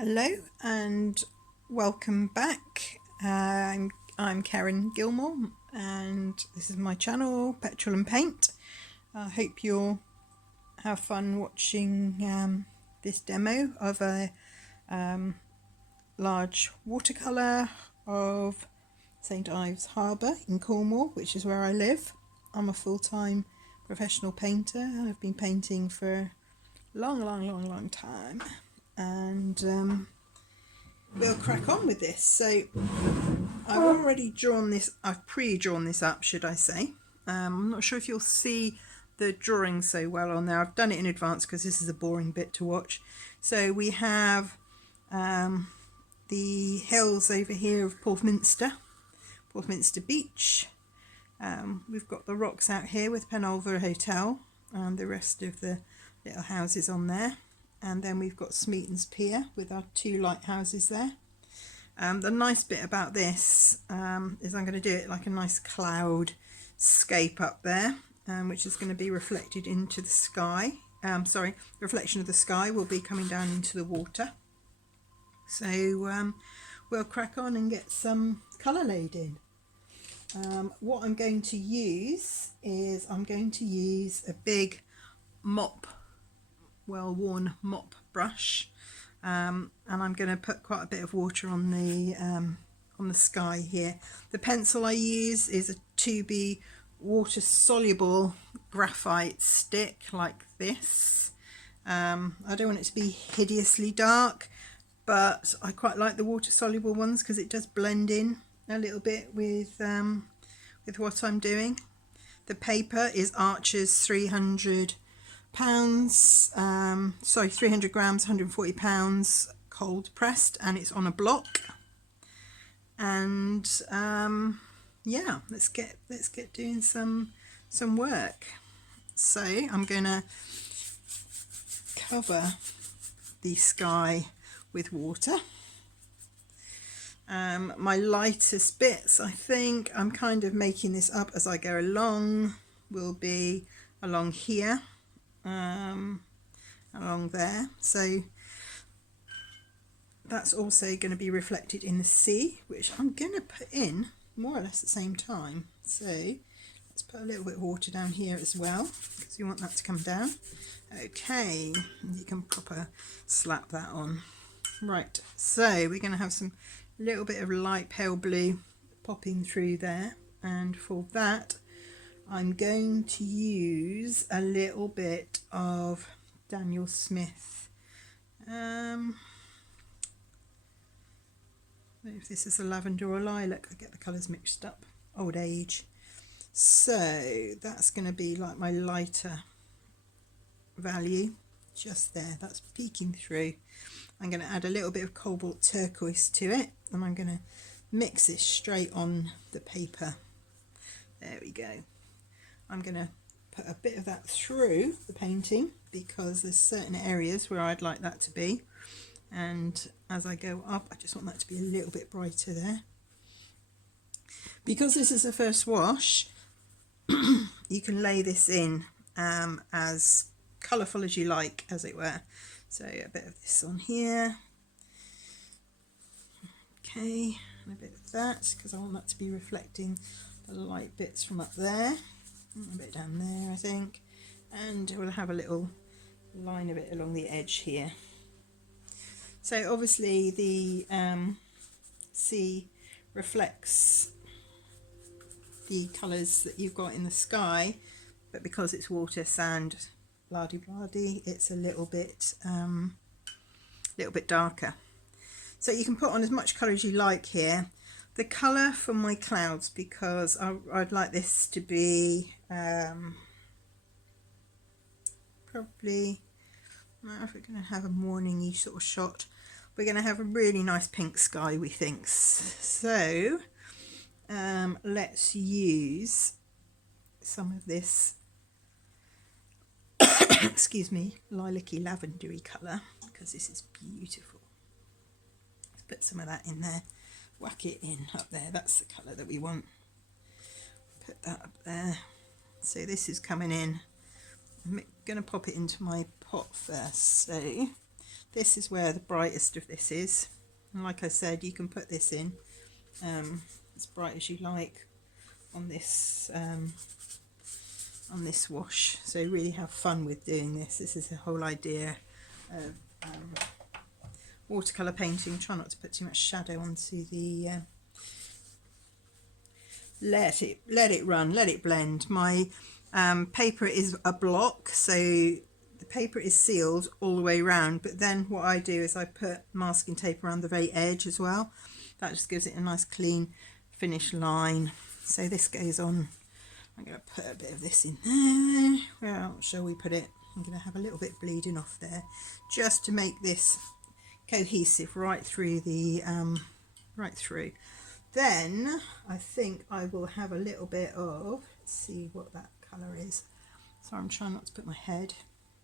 Hello and welcome back. I'm Karen Gilmore and this is my channel Petrol and Paint. I hope you'll have fun watching this demo of a large watercolour of St Ives Harbour in Cornwall, which is where I live. I'm a full-time professional painter and I've been painting for a long time, and we'll crack on with this. So I've already drawn this, I've pre-drawn this up, should I say. I'm not sure if you'll see the drawing so well on there. I've done it in advance because this is a boring bit to watch. So we have the hills over here of Porthminster Beach. We've got the rocks out here with Penolver Hotel and the rest of the little houses on there, and then we've got Smeaton's Pier with our two lighthouses there. The nice bit about this is I'm going to do it like a nice cloud scape up there, which is going to be reflected into the sky. The reflection of the sky will be coming down into the water. So we'll crack on and get some colour laid in. What I'm going to use is a big well-worn mop brush, and I'm going to put quite a bit of water on the sky here. The pencil I use is a 2B water soluble graphite stick like this. I don't want it to be hideously dark, but I quite like the water soluble ones because it does blend in a little bit with what I'm doing. The paper is Archer's 300 grams, 140 pounds cold pressed, and it's on a block. And yeah, let's get doing some work. So I'm gonna cover the sky with water. My lightest bits, I think I'm kind of making this up as I go along, will be along here, along there. So that's also going to be reflected in the sea, which I'm going to put in more or less at the same time. So let's put a little bit of water down here as well, because we want that to come down. Okay, you can proper slap that on. Right, so we're going to have some little bit of light pale blue popping through there, and for that I'm going to use a little bit of Daniel Smith. If this is a lavender or lilac, I get the colours mixed up, old age. So that's going to be like my lighter value just there, that's peeking through. I'm going to add a little bit of cobalt turquoise to it, and I'm going to mix this straight on the paper. There we go. I'm going to put a bit of that through the painting because there's certain areas where I'd like that to be, and as I go up I just want that to be a little bit brighter there. Because this is the first wash, you can lay this in as colourful as you like, as it were. So a bit of this on here, okay, and a bit of that because I want that to be reflecting the light bits from up there, a bit down there I think, and we'll have a little line of it along the edge here. So obviously the sea reflects the colours that you've got in the sky, but because it's water, sand, blah-de-blah-de, it's a little bit darker. So you can put on as much colour as you like here. The colour for my clouds, because I'd like this to be probably, if we're going to have a morning-y sort of shot, we're going to have a really nice pink sky, we think. So let's use some of this excuse me, lilac-y lavendery colour, because this is beautiful. Let's put some of that in there, whack it in up there, that's the colour that we want. Put that up there. So this is coming in. I'm going to pop it into my pot first, so This is where the brightest of this is, and like I said, you can put this in as bright as you like on this wash. So really have fun with doing this. This is the whole idea of watercolour painting. Try not to put too much shadow onto the let it run, let it blend. My paper is a block, so the paper is sealed all the way around, but then what I do is I put masking tape around the very edge as well. That just gives it a nice clean finish line. So this goes on. I'm going to put a bit of this in there. Where shall we put it? I'm going to have a little bit bleeding off there, just to make this cohesive right through the right through. Then I think I will have a little bit of, let's see what that colour is. So I'm trying not to put my head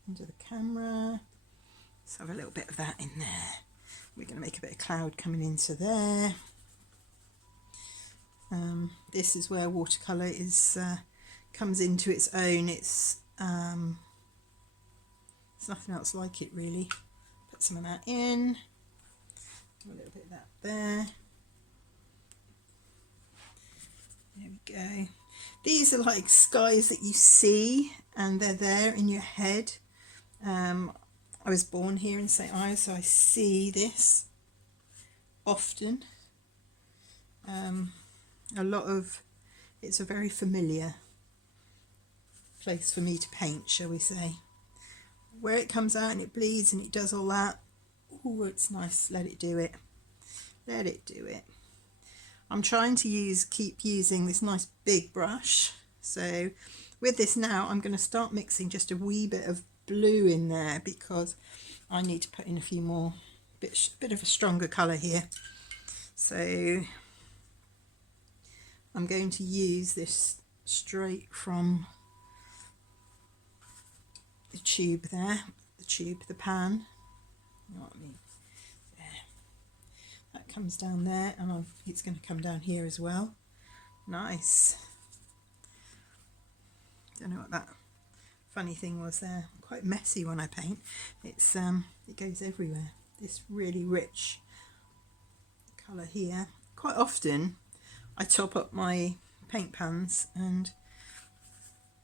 into the camera. Let's have a little bit of that in there. We're going to make a bit of cloud coming into there. This is where watercolour is comes into its own. It's there's nothing else like it really. Put some of that in. A little bit of that there. There we go. These are like skies that you see and they're there in your head. I was born here in St Ives, so I see this often. It's a very familiar place for me to paint, shall we say. Where it comes out and it bleeds and it does all that, oh, it's nice. Let it do it. Let it do it. I'm trying to keep using this nice big brush. So with this now, I'm going to start mixing just a wee bit of blue in there because I need to put in a few more, bit of a stronger colour here. So I'm going to use this straight from the tube there, the pan. You know what I mean? That comes down there, and it's going to come down here as well. Nice. Don't know what that funny thing was there. I'm quite messy when I paint. It's it goes everywhere. This really rich colour here. Quite often I top up my paint pans and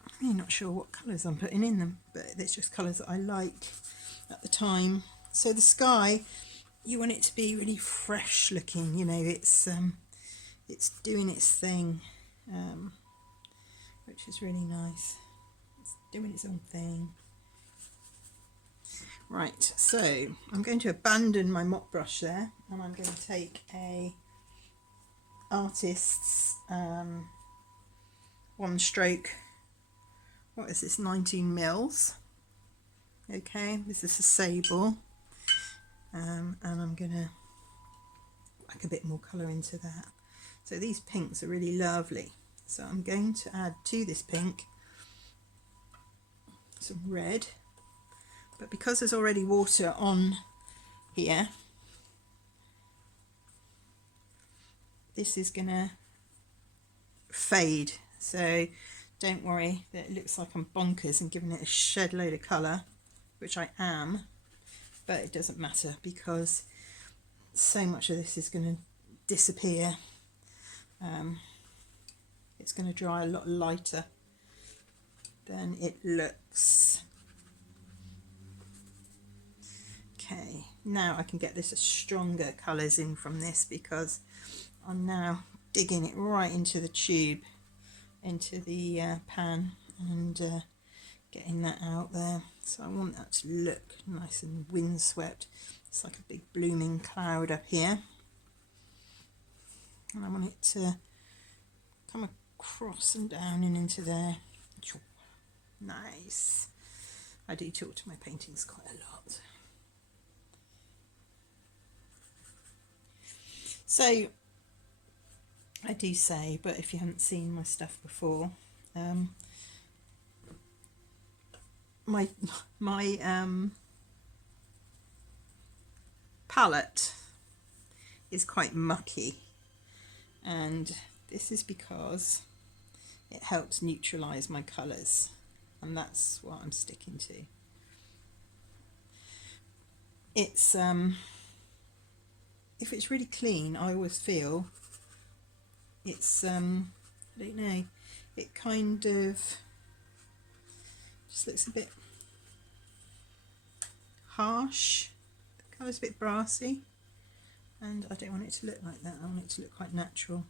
I'm really not sure what colours I'm putting in them, but it's just colours that I like at the time. So the sky, you want it to be really fresh looking, you know, it's doing its thing, which is really nice. It's doing its own thing. Right, so I'm going to abandon my mop brush there, and I'm going to take a artist's one stroke, what is this, 19 mils. Okay, this is a sable, and I'm going to whack a bit more colour into that. So these pinks are really lovely, so I'm going to add to this pink some red, but because there's already water on here, this is gonna fade, so don't worry that it looks like I'm bonkers and giving it a shed load of colour, which I am, but it doesn't matter because so much of this is going to disappear. It's going to dry a lot lighter than it looks. Okay, now I can get this stronger colours in from this because I'm now digging it right into the tube, into the pan, and getting that out there. So I want that to look nice and windswept. It's like a big blooming cloud up here, and I want it to come across and down and into there. Nice. I do talk to my paintings quite a lot. So I do say, but if you haven't seen my stuff before, my palette is quite mucky, and this is because it helps neutralize my colors, and that's what I'm sticking to. it's if it's really clean, I always feel it's I don't know, it kind of just looks a bit harsh. The colour's a bit brassy, and I don't want it to look like that. I want it to look quite natural.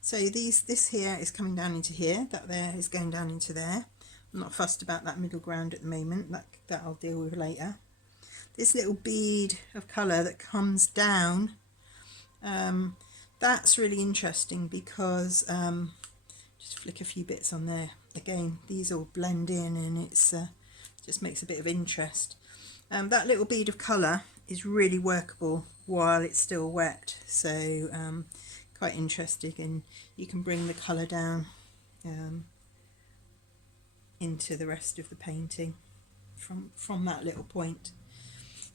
So this here is coming down into here, that there is going down into there. I'm not fussed about that middle ground at the moment, that I'll deal with later. This little bead of colour that comes down, that's really interesting because just flick a few bits on there. Again, these all blend in, and it's just makes a bit of interest. That little bead of colour is really workable while it's still wet, so quite interesting, and you can bring the colour down into the rest of the painting from that little point.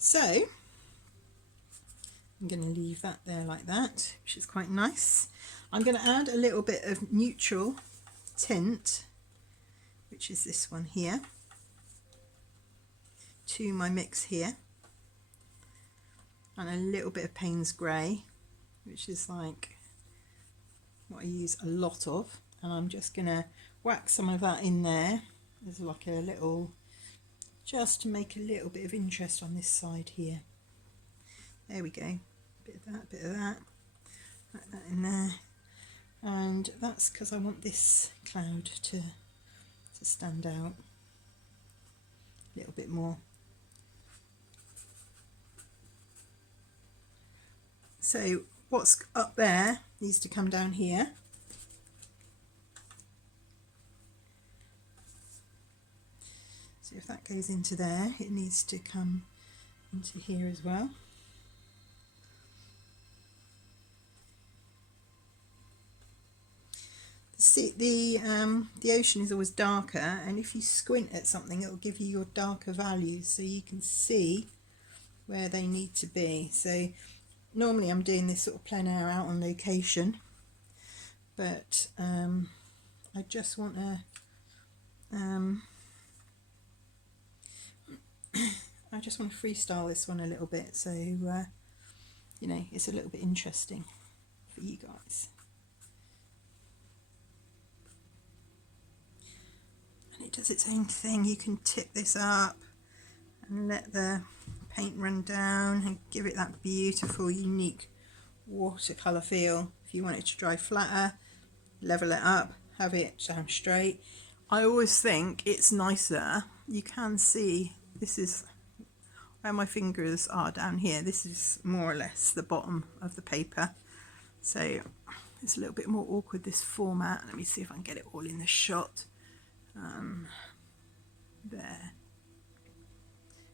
So I'm going to leave that there like that, which is quite nice. I'm going to add a little bit of neutral tint, which is this one here, to my mix here, and a little bit of Payne's Grey, which is like what I use a lot of, and I'm just going to whack some of that in there as like a little, just to make a little bit of interest on this side here. There we go, bit of that, whack that in there, and that's because I want this cloud to stand out a little bit more. So what's up there needs to come down here. So if that goes into there, it needs to come into here as well. See, the ocean is always darker, and if you squint at something, it will give you your darker values, so you can see where they need to be. So normally I'm doing this sort of plein air out on location, but I just want to freestyle this one a little bit, so you know, it's a little bit interesting for you guys. And it does its own thing. You can tip this up and let the paint run down and give it that beautiful, unique watercolour feel. If you want it to dry flatter, level it up, have it down straight. I always think it's nicer. You can see this is where my fingers are down here. This is more or less the bottom of the paper, so it's a little bit more awkward, this format. Let me see if I can get it all in the shot. There,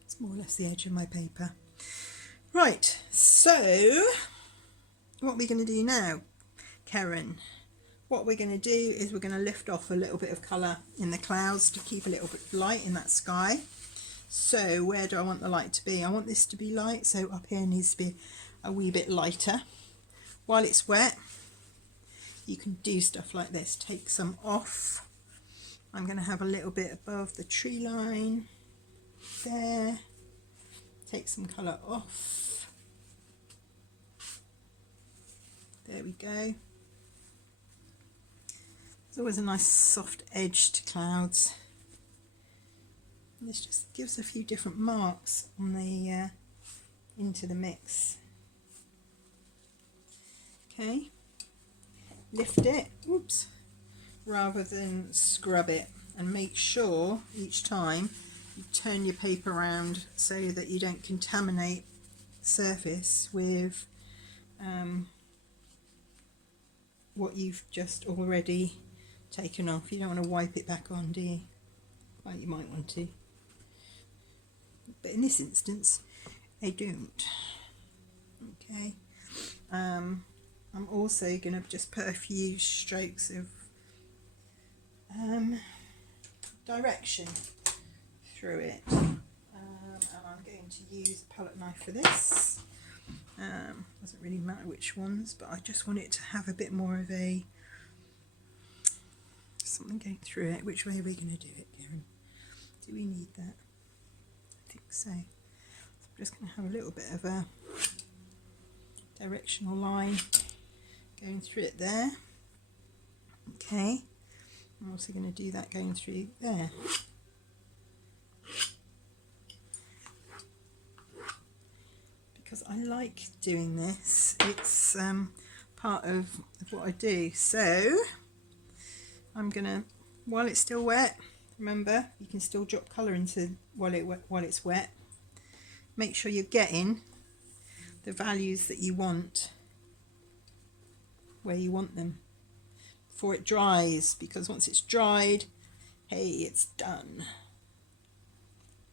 it's more or less the edge of my paper. Right, so what we're going to do now, Karen, what we're going to do is we're going to lift off a little bit of colour in the clouds to keep a little bit of light in that sky. So where do I want the light to be? I want this to be light, so up here needs to be a wee bit lighter. While it's wet, you can do stuff like this. Take some off. I'm going to have a little bit above the tree line there. Take some colour off. There we go. There's always a nice soft edge to clouds. And this just gives a few different marks on the into the mix. Okay, lift it, oops, rather than scrub it, and make sure each time you turn your paper around so that you don't contaminate the surface with what you've just already taken off. You don't want to wipe it back on, do you? Well, you might want to, but in this instance I don't. Okay, I'm also going to just put a few strokes of direction through it, and I'm going to use a palette knife for this. Doesn't really matter which ones, but I just want it to have a bit more of a something going through it. Which way are we going to do it, Karen? Do we need that? I think so. just going to have a little bit of a directional line going through it there. Okay, I'm also going to do that going through there. Because I like doing this, it's part of what I do. So I'm going to, while it's still wet, remember you can still drop colour into while it's wet. Make sure you're getting the values that you want where you want them before it dries, because once it's dried, hey, it's done.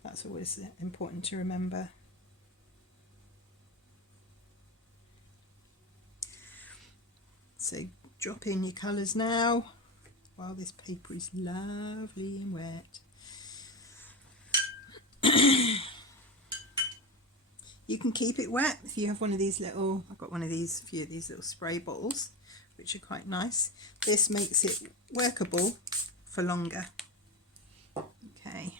That's always important to remember. So drop in your colours now while this paper is lovely and wet. You can keep it wet if you have one of these little, I've got one of these, a few of these little spray bottles, which are quite nice. This makes it workable for longer. Okay.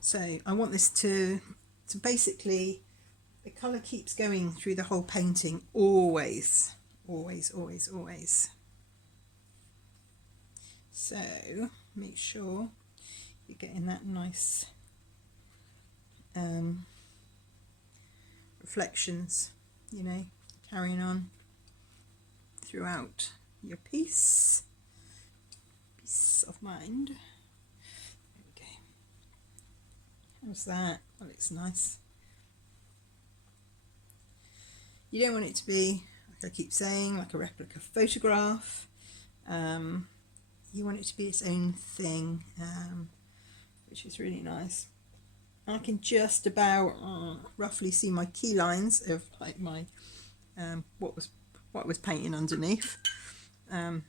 So I want this to basically, the colour keeps going through the whole painting, always, always, always, always. So make sure you're getting that nice reflections, you know, carrying on throughout your piece of mind. There we go. How's that? That looks nice. You don't want it to be, like I keep saying, like a replica photograph. You want it to be its own thing, which is really nice. And I can just about roughly see my key lines of like my what I was painting underneath. I'm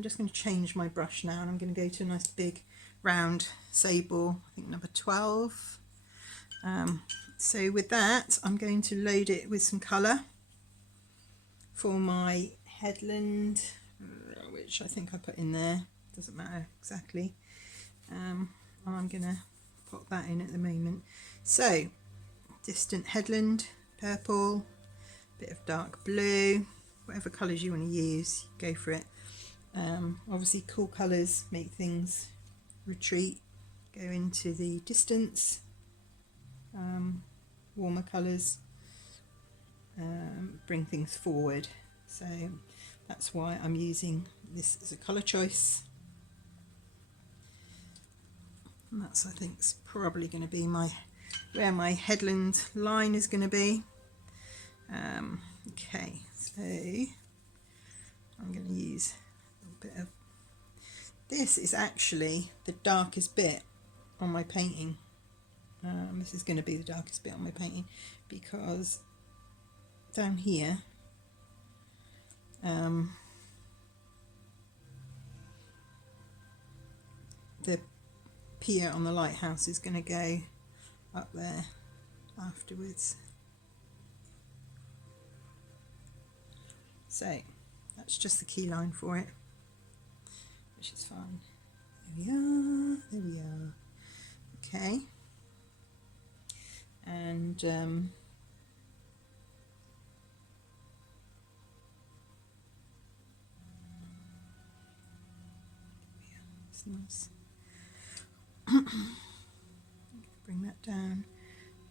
just going to change my brush now, and I'm going to go to a nice big round sable, I think number 12. So with that, I'm going to load it with some colour for my headland, which I think I put in there, doesn't matter exactly. And I'm going to pop that in at the moment. So distant headland, purple, bit of dark blue, whatever colours you want to use, go for it. Obviously cool colours make things retreat, go into the distance. Warmer colours bring things forward, so that's why I'm using this as a colour choice. And that's, I think, is probably going to be where my headland line is going to be. Okay, so I'm going to use a little bit of, this is actually the darkest bit on my painting. This is going to be the darkest bit on my painting, because down here the pier on the lighthouse is going to go up there afterwards. So that's just the key line for it, which is fine. There we are, there we are. Okay, and it's nice. Bring that down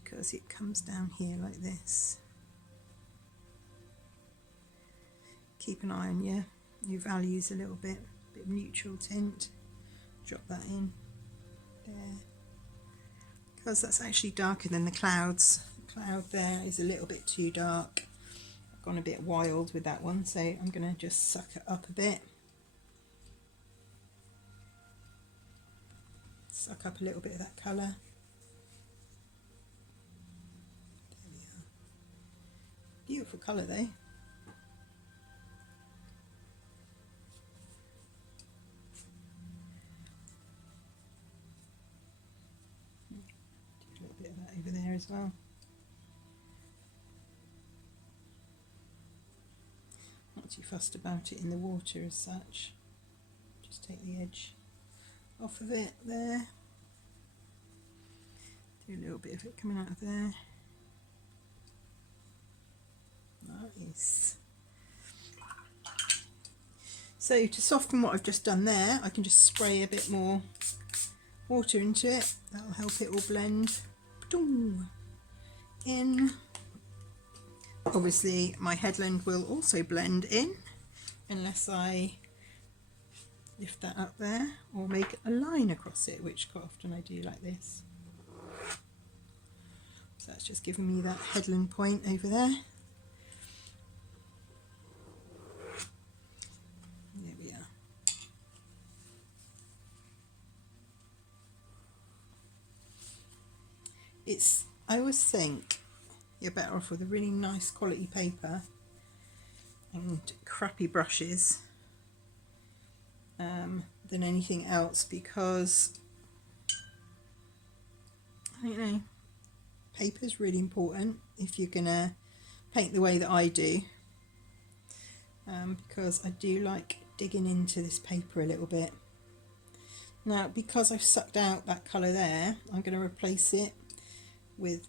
because it comes down here like this. Keep an eye on your values a little bit of neutral tint. Drop that in there, because that's actually darker than the clouds. The cloud there is a little bit too dark. I've gone a bit wild with that one, so I'm going to just suck it up a bit. Suck up a little bit of that colour. There we are. Beautiful colour though. Do a little bit of that over there as well. Not too fussed about it in the water as such. Just take the edge off of it there. Do a little bit of it coming out of there. Nice. So to soften what I've just done there, I can just spray a bit more water into it. That'll help it all blend in. Obviously my headland will also blend in unless I lift that up there or make a line across it, which quite often I do like this. So that's just giving me that headland point over there. There we are. I always think you're better off with a really nice quality paper and crappy brushes than anything else, because I don't know, paper is really important if you're gonna paint the way that I do, because I do like digging into this paper a little bit. Now because I've sucked out that colour there, I'm going to replace it with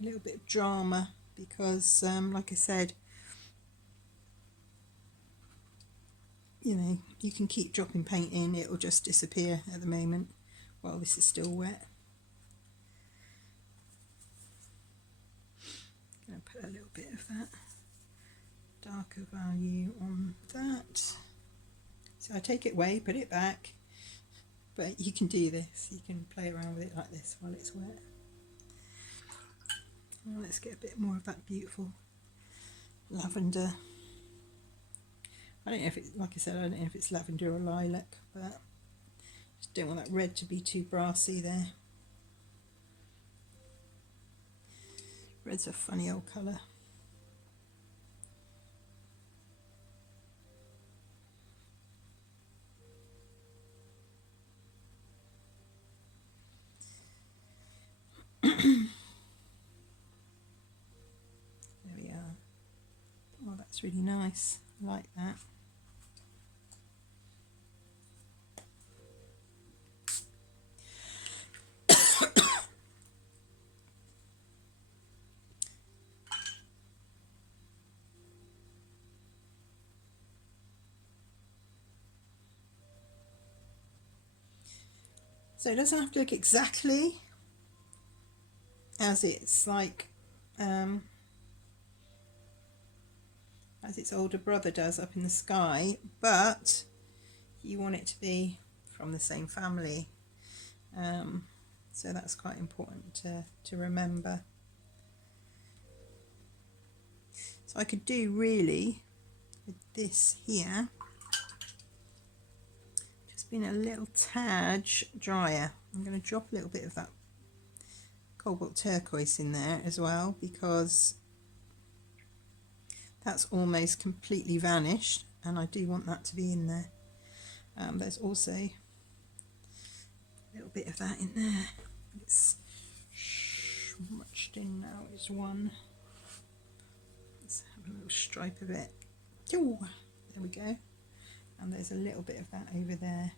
a little bit of drama, because like I said, you know, you can keep dropping paint in, it will just disappear at the moment while this is still wet. I'm going to put a little bit of that darker value on that. So I take it away, put it back, but you can do this, you can play around with it like this while it's wet. Now let's get a bit more of that beautiful lavender. I don't know if it's, like I said, I don't know if it's lavender or lilac, but just don't want that red to be too brassy there. Red's a funny old colour. There we are. Oh, that's really nice. I like that. So it doesn't have to look exactly as it's like as its older brother does up in the sky, but you want it to be from the same family, so that's quite important to remember. So I could do really with this here just being a little tad drier. I'm going to drop a little bit of that cobalt turquoise in there as well, because that's almost completely vanished and I do want that to be in there. There's also a little bit of that in there. It's smudged in now, it's one. Let's have a little stripe of it. Ooh, there we go. And there's a little bit of that over there.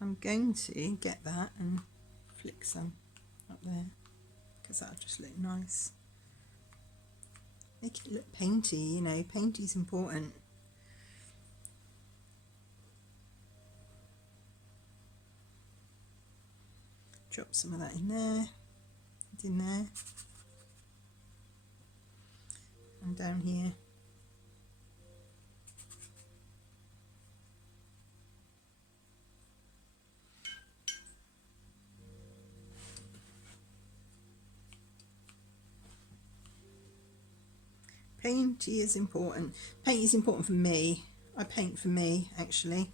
I'm going to get that and flick some up there, because that'll just look nice. Make it look painty, you know, painty's important. Drop some of that in there, and down here. Painty is important. Paint is important for me. I paint for me, actually.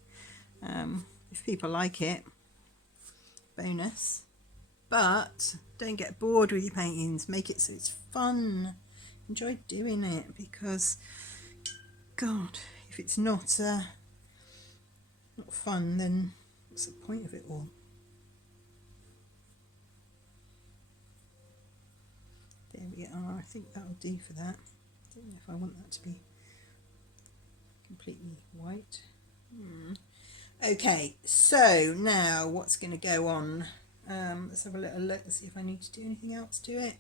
If people like it, bonus. But don't get bored with your paintings. Make it so it's fun. Enjoy doing it, because God, if it's not fun, then what's the point of it all? There we are. I think that'll do for that. I don't know if I want that to be completely white. Okay, so now what's going to go on? Let's have a little look and see if I need to do anything else to it.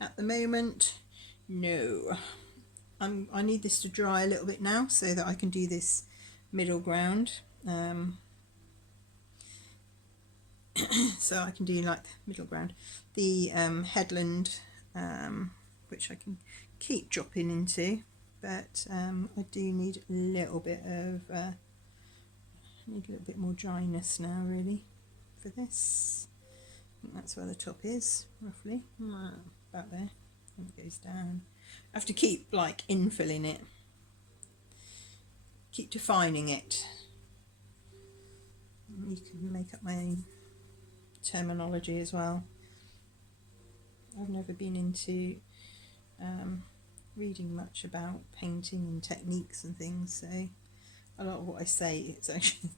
At the moment, no. I need this to dry a little bit now so that I can do this middle ground. So I can do like the middle ground, the headland, which I can keep dropping into, but I do need a little bit of need a little bit more dryness now really for this. I think that's where the top is roughly, about there, and it goes down. I have to keep like infilling it, keep defining it. You can make up my own terminology as well. I've never been into reading much about painting and techniques and things, so a lot of what I say it's actually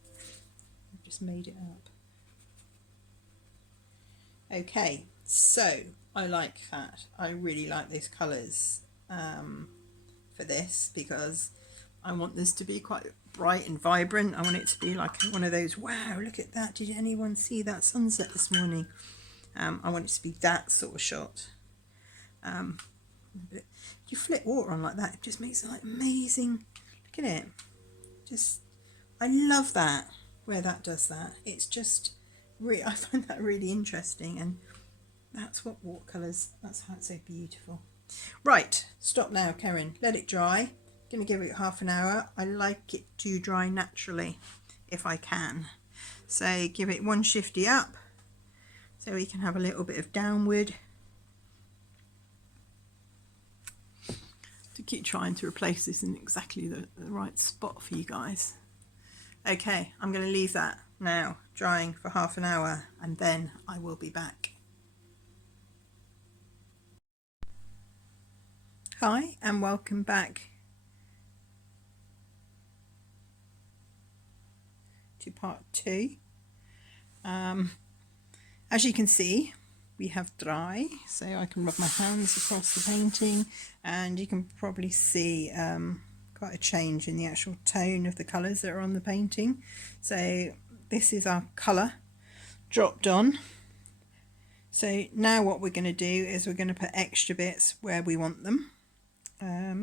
I've just made it up. Okay, so I like that. I really like these colours for this because I want this to be quite bright and vibrant. I want it to be like one of those, wow, look at that, did anyone see that sunset this morning? I want it to be that sort of shot. If you flip water on like that, it just makes it like amazing. Look at it. Just, I love that, where that does that. It's just, I find that really interesting, and that's what watercolours, that's how it's so beautiful. Right, stop now, Karen. Let it dry. Going to give it half an hour. I like it to dry naturally if I can. So give it one shifty up so we can have a little bit of downward. To keep trying to replace this in exactly the right spot for you guys. Okay, I'm going to leave that now drying for half an hour and then I will be back. Hi and welcome back to part 2. As you can see, we have dry, so I can rub my hands across the painting and you can probably see quite a change in the actual tone of the colours that are on the painting. So this is our colour dropped on. So now what we're going to do is we're going to put extra bits where we want them.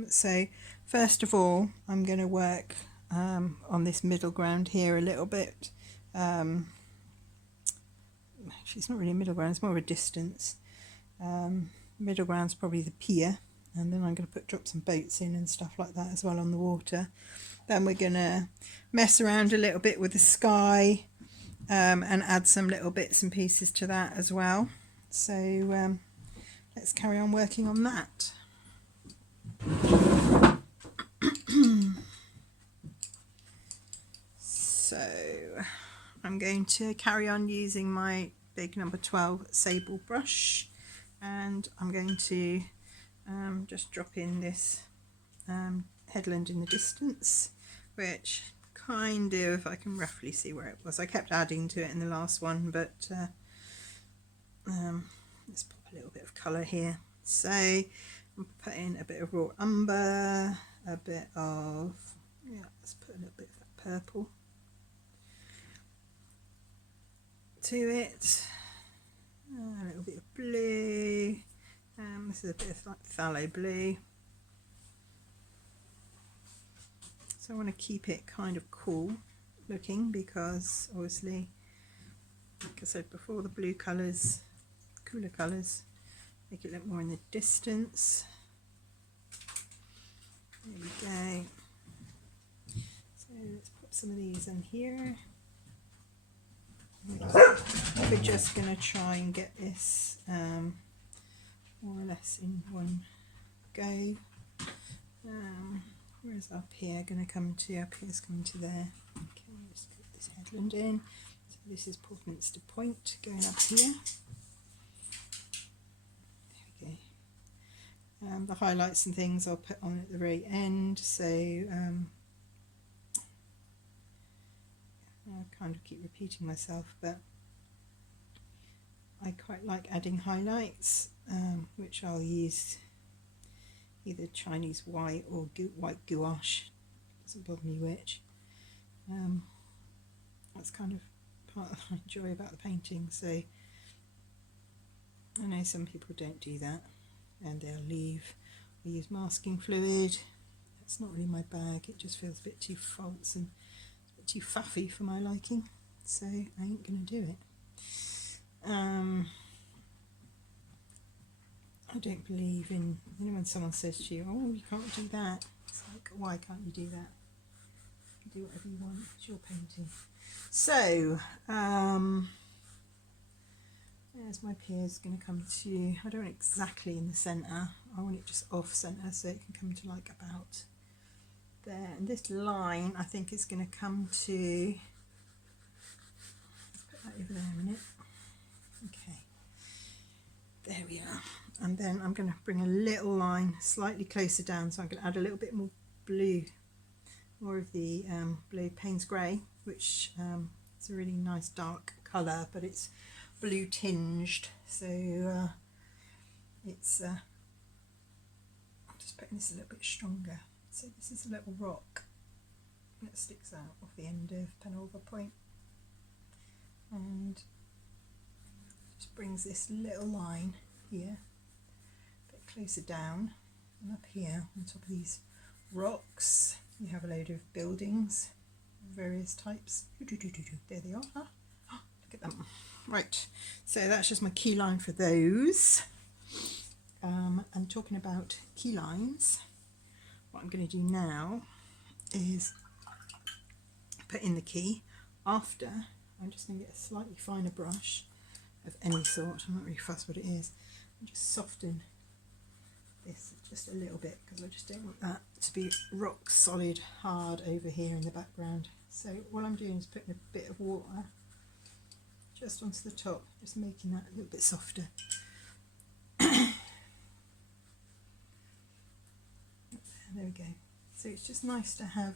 So first of all, I'm going to work on this middle ground here a little bit. Actually, it's not really a middle ground, it's more of a distance. Middle ground's probably the pier, and then I'm going to drop some boats in and stuff like that as well on the water. Then we're going to mess around a little bit with the sky and add some little bits and pieces to that as well. So let's carry on working on that. So I'm going to carry on using my big number 12 sable brush, and I'm going to just drop in this headland in the distance, which kind of, I can roughly see where it was. I kept adding to it in the last one, but let's pop a little bit of colour here. So I'm putting a bit of raw umber, a bit of, yeah, let's put a little bit of that purple to it, a little bit of blue, this is a bit of like phthalo blue. So I want to keep it kind of cool looking because obviously, like I said before, the blue colours, cooler colours, make it look more in the distance. There we go. So let's put some of these in here. We're just going to try and get this more or less in one go. Where's up here going to come to? Up here's coming to there. Okay, let's put this headland in. So this is Portminster Point going up here. There we go. The highlights and things I'll put on at the very end. So I kind of keep repeating myself, but I quite like adding highlights, which I'll use either Chinese white or white gouache, doesn't bother me which. That's kind of part that I enjoy about the painting. So I know some people don't do that and they'll leave or use masking fluid. That's not really my bag. It just feels a bit too false and a bit too faffy for my liking, so I ain't gonna do it. I don't believe in, you know, when someone says to you, oh, you can't do that, it's like, why can't you do that? You can do whatever you want, it's your painting. So there's my piers going to come to, I don't want it exactly in the centre, I want it just off centre so it can come to like about there, and this line I think is going to come to, let's put that over there a minute, okay, there we are, and then I'm going to bring a little line slightly closer down, so I'm going to add a little bit more blue, more of the blue Payne's Grey, which is a really nice dark colour, but it's blue tinged, so it's I'm just putting this a little bit stronger. So this is a little rock that sticks out off the end of Penolver Point, and just brings this little line here a bit closer down, and up here on top of these rocks you have a load of buildings, various types. There they are. Look at them. Right, so that's just my key line for those. And talking about key lines, what I'm going to do now is put in the key. After, I'm just going to get a slightly finer brush of any sort, I'm not really fussed what it is, and just soften this just a little bit, because I just don't want that to be rock solid hard over here in the background. So what I'm doing is putting a bit of water just onto the top, just making that a little bit softer. There we go. So it's just nice to have,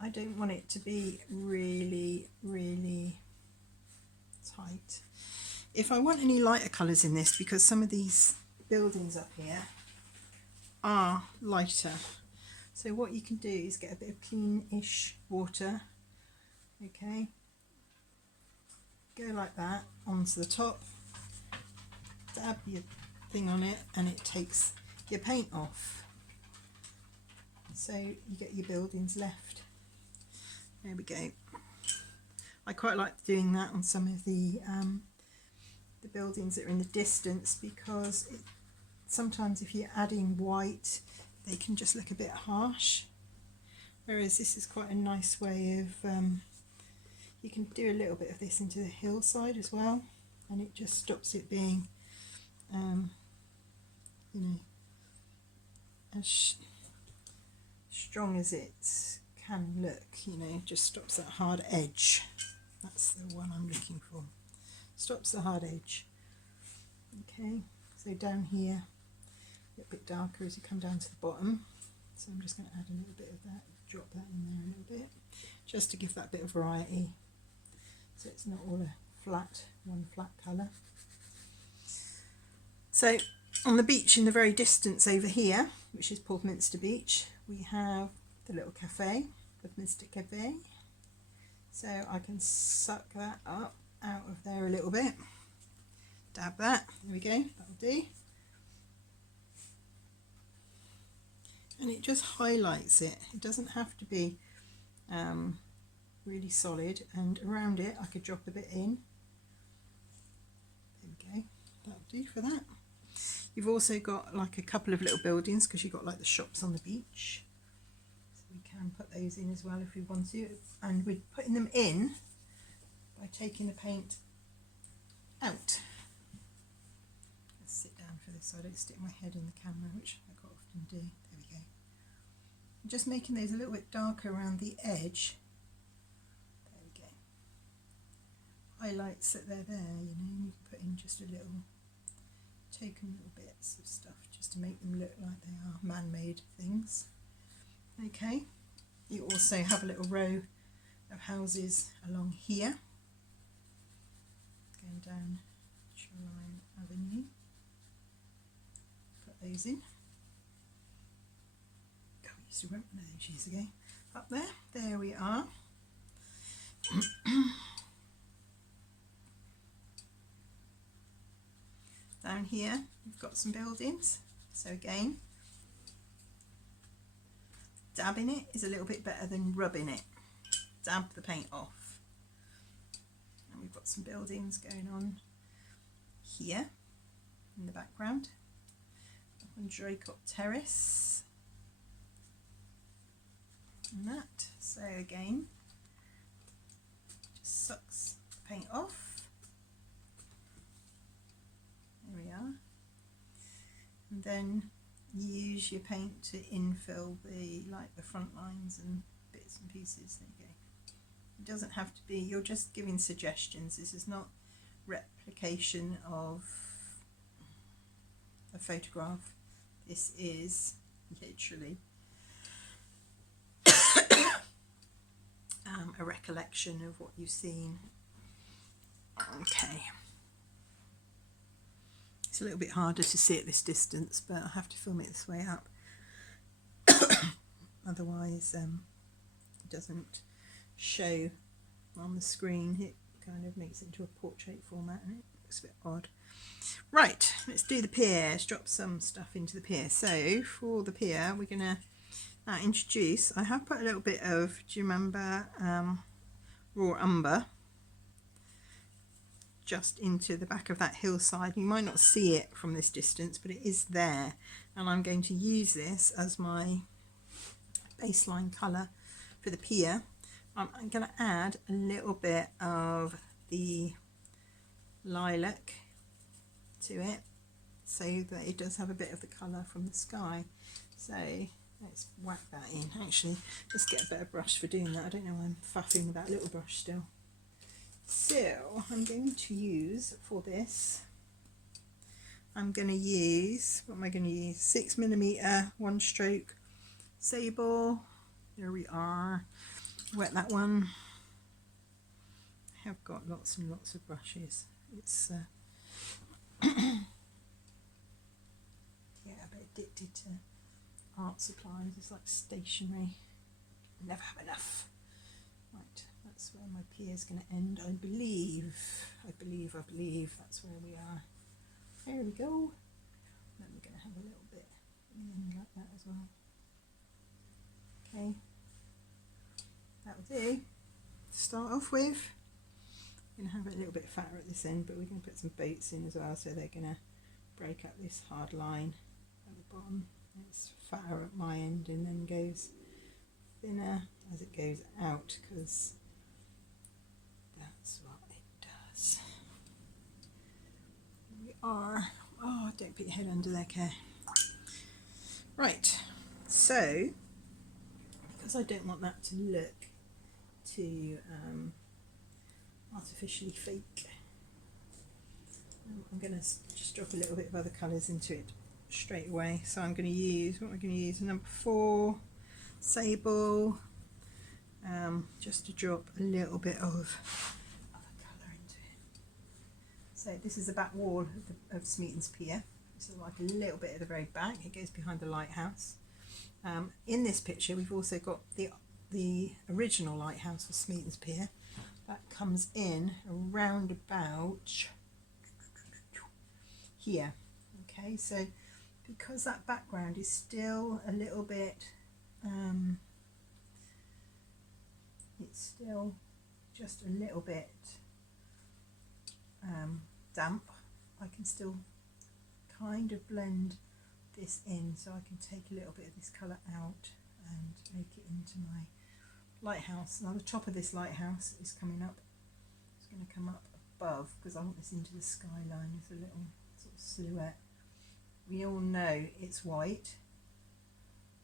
I don't want it to be really, really tight. If I want any lighter colours in this, because some of these buildings up here are lighter, so what you can do is get a bit of clean-ish water, okay, go like that onto the top, dab your thing on it, and it takes your paint off, so you get your buildings left. There we go. I quite like doing that on some of the buildings that are in the distance, because sometimes if you're adding white they can just look a bit harsh, whereas this is quite a nice way of you can do a little bit of this into the hillside as well, and it just stops it being you know, as strong as it can look, you know, just stops that hard edge. That's the one I'm looking for. Stops the hard edge. Okay, so down here a little bit darker as you come down to the bottom, so I'm just going to add a little bit of that, drop that in there a little bit, just to give that bit of variety, so it's not all a flat, one flat colour. So on the beach in the very distance over here, which is Portminster Beach, we have the little cafe, Portminster Cafe, so I can suck that up out of there a little bit, dab that, there we go, that'll do, and it just highlights it. It doesn't have to be really solid, and around it I could drop a bit in. There we go, that'll do for that. You've also got like a couple of little buildings, because you've got like the shops on the beach, so we can put those in as well if we want to, and we're putting them in by taking the paint out. Let's sit down for this so I don't stick my head in the camera, which I quite often do. There we go. I'm just making those a little bit darker around the edge. There we go. Highlights that they're there, you know, you can put in just a little token little bits of stuff just to make them look like they are man-made things. Okay, you also have a little row of houses along here, going down Shoreline Avenue. Put those in. God, we used to rent one of those years ago. up there. There we are. Down here we've got some buildings, so again, dabbing it is a little bit better than rubbing it. Dab the paint off. And we've got some buildings going on here in the background, up on Draycott Terrace and that. So again, just sucks the paint off. There we are. And then you use your paint to infill the front lines and bits and pieces. There you go. It doesn't have to be, you're just giving suggestions. This is not replication of a photograph. This is literally a recollection of what you've seen. Okay. It's a little bit harder to see at this distance, but I have to film it this way up. Otherwise it doesn't show on the screen. It kind of makes it into a portrait format and it looks a bit odd. Right, let's do the pier. Let's drop some stuff into the pier. So for the pier we're going to introduce, I have put a little bit of, do you remember raw umber just into the back of that hillside. You might not see it from this distance, but it is there, and I'm going to use this as my baseline colour for the pier. I'm going to add a little bit of the lilac to it so that it does have a bit of the colour from the sky. So let's whack that in. Actually, let's get a better brush for doing that. I don't know why I'm faffing with that little brush still. So I'm going to use, for this, I'm going to use, what am I going to use? 6mm 1-stroke sable. There we are. Wet that one. I have got lots and lots of brushes. It's yeah, a bit addicted to art supplies. It's like stationery. Never have enough. Right, that's where my pier is going to end. I believe that's where we are. There we go. Then we're going to have a little bit in like that as well. Okay, that will do. To start off with, we're going to have it a little bit fatter at this end, but we're going to put some boats in as well, so they're going to break up this hard line at the bottom. It's fatter at my end and then goes thinner as it goes out, because that's what it does. Here we are. Oh, don't put your head under there, Care. Right, so because I don't want that to look too artificially fake, I'm going to just drop a little bit of other colours into it straight away. So I'm going to use, what am I going to use? Number 4 sable, just to drop a little bit of other colour into it. So this is the back wall of Smeaton's Pier. This is like a little bit at the very back. It goes behind the lighthouse. In this picture we've also got the original lighthouse for Smeaton's Pier. That comes in around about here. Okay, so because that background is still a little bit it's still just a little bit damp, I can still kind of blend this in, so I can take a little bit of this colour out and make it into my lighthouse. Now the top of this lighthouse is coming up, it's going to come up above because I want this into the skyline as a little sort of silhouette. We all know it's white,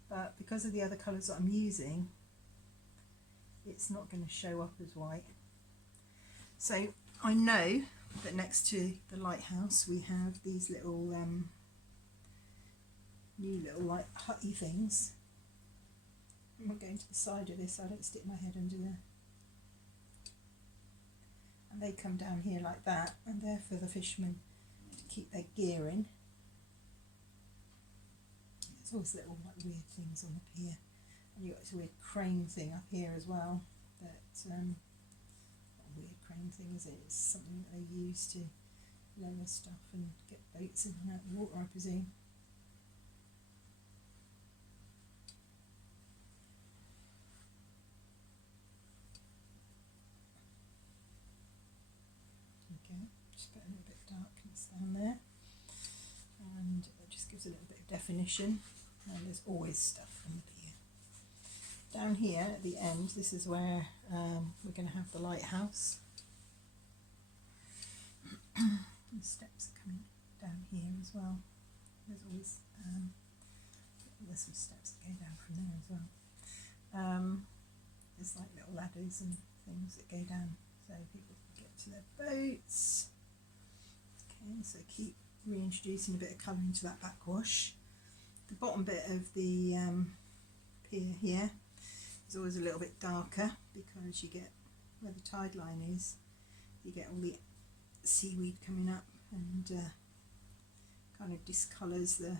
but because of the other colours that I'm using, it's not going to show up as white. So I know that next to the lighthouse we have these little new little like hutty things. I'm not going to the side of this so I don't stick my head under there. And they come down here like that, and they're for the fishermen to keep their gear in. There's always little like weird things on the pier. And you've got this weird crane thing up here as well. That not a weird crane thing, is it? It's something that they use to lower stuff and get boats in and out of the water, I presume. Okay, just put a little bit of darkness down there, and it just gives a little bit of definition. And there's always stuff under here. Down here at the end, this is where we're going to have the lighthouse. The steps are coming down here as well. There's always there's some steps that go down from there as well. There's like little ladders and things that go down so people can get to their boats. Okay, so keep reintroducing a bit of colour into that backwash. The bottom bit of the pier here is always a little bit darker because you get where the tide line is, you get all the seaweed coming up and kind of discolours the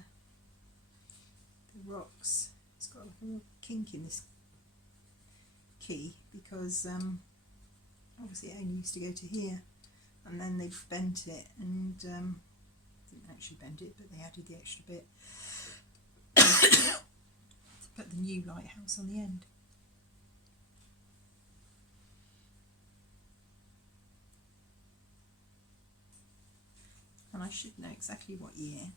rocks. It's got like a real kink in this quay because obviously it only used to go to here, and then they bent it and didn't actually bend it, but they added the extra bit to put the new lighthouse on the end. And I should know exactly what year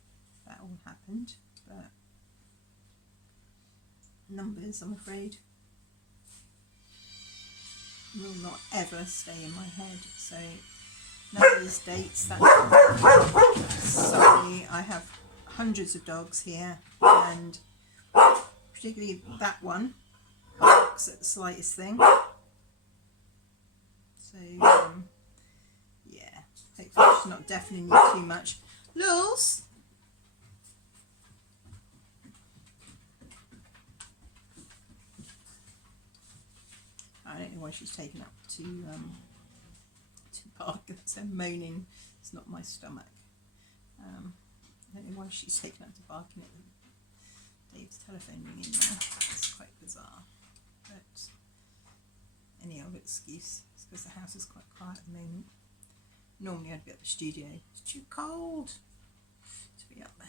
that all happened, but numbers, I'm afraid, will not ever stay in my head. So numbers, dates, that's sorry, I have hundreds of dogs here, and particularly that one barks at the slightest thing. So yeah, hopefully she's not deafening you too much. Lils! I don't know why she's taken up to bark. So moaning, it's not my stomach. I don't know why she's taken up to barking at Dave's telephone ringing there. It's quite bizarre. But any old excuse. It's because the house is quite quiet at the moment. Normally I'd be at the studio. It's too cold to be up there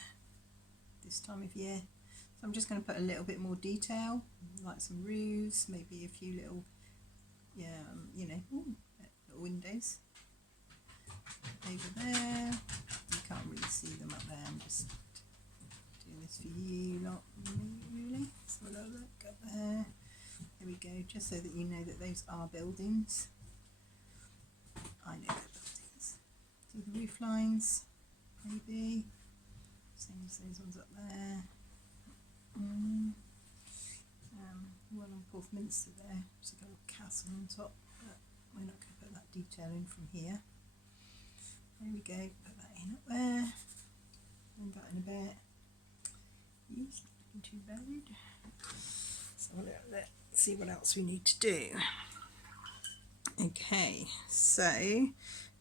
this time of year. So I'm just going to put a little bit more detail, like some roofs, maybe a few little, you know, little windows over there. You can't really see them up there. I'm just doing this for you, not really. So a little look up there. There we go, just so that you know that those are buildings. I know they're buildings. See the roof lines, maybe. Same as those ones up there. One on Porthminster there, there's a little castle on top, but we're not going to put that detail in from here. There we go, put that in up there, and that in a bit. It's not looking too bad. So let's see what else we need to do. Okay, so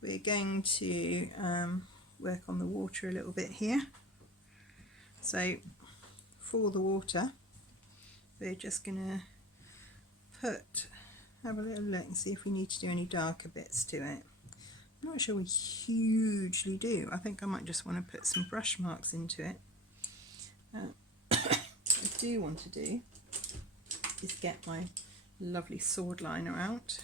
we're going to work on the water a little bit here. So for the water, we're just going to have a little look and see if we need to do any darker bits to it. I'm not sure we hugely do. I think I might just want to put some brush marks into it. What I do want to do is get my lovely sword liner out.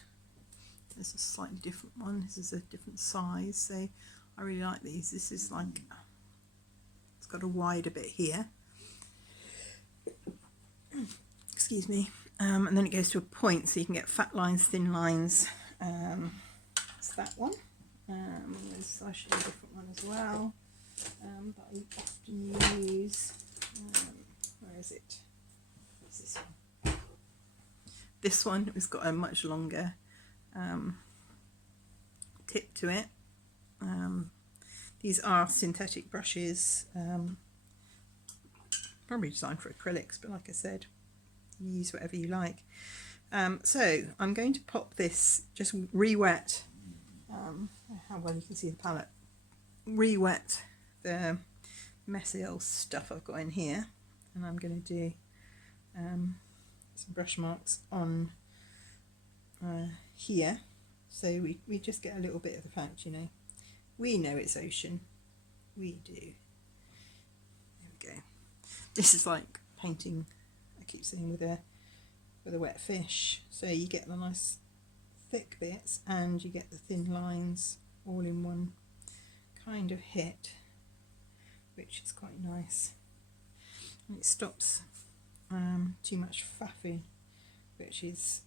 This is a slightly different one. This is a different size, so I really like these. This is like, it's got a wider bit here. Excuse me. And then it goes to a point, so you can get fat lines, thin lines. It's that one. There's actually a different one as well that I often use. Where is it? What's this one? This one has got a much longer tip to it. These are synthetic brushes, probably designed for acrylics, but like I said, you use whatever you like. So I'm going to pop this, just re-wet, how well you can see the palette, re-wet the messy old stuff I've got in here, and I'm going to do some brush marks on here, so we just get a little bit of the fact, you know, we know it's ocean, we do. There we go. This is like painting, I keep saying, with a wet fish, so you get the nice thick bits and you get the thin lines all in one kind of hit, which is quite nice. And it stops too much faffing, which is,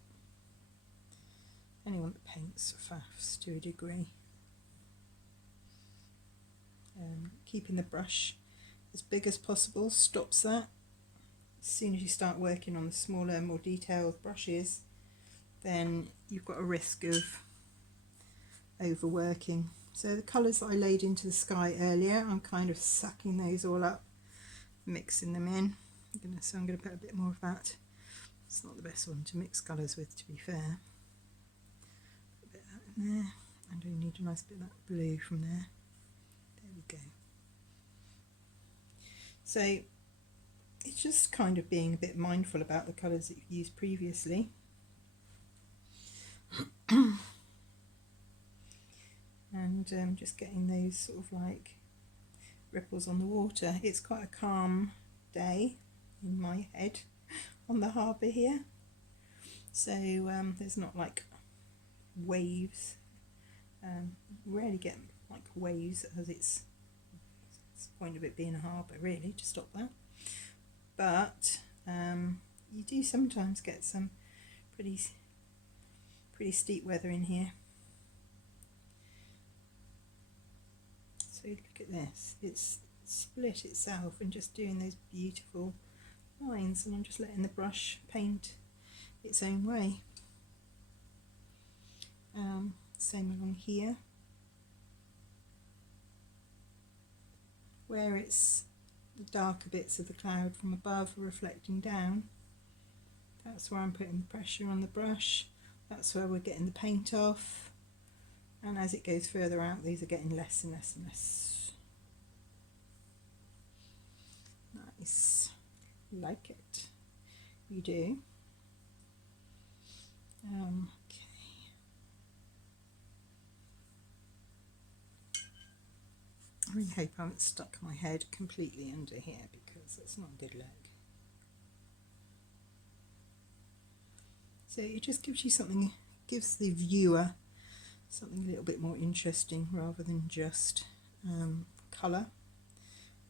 anyone that paints faffs to a degree. Keeping the brush as big as possible stops that. As soon as you start working on the smaller, more detailed brushes, then you've got a risk of overworking. So the colours that I laid into the sky earlier, I'm kind of sucking those all up, mixing them in. So I'm going to put a bit more of that. It's not the best one to mix colours with, to be fair. A bit of that in there, and I need a nice bit of that blue from there. There we go. So it's just kind of being a bit mindful about the colours that you've used previously. And just getting those sort of like ripples on the water. It's quite a calm day in my head on the harbour here, so there's not like waves. Rarely get like waves, as it's the point of it being a harbour, really, to stop that. But you do sometimes get some pretty steep weather in here. So look at this, it's split itself and just doing those beautiful lines, and I'm just letting the brush paint its own way. Same along here, where it's the darker bits of the cloud from above reflecting down. That's where I'm putting the pressure on the brush, that's where we're getting the paint off, and as it goes further out, these are getting less and less and less. Nice. Like it. You do. Okay. I really hope I haven't stuck my head completely under here, because that's not a good look. So it just gives you something, gives the viewer something a little bit more interesting rather than just colour.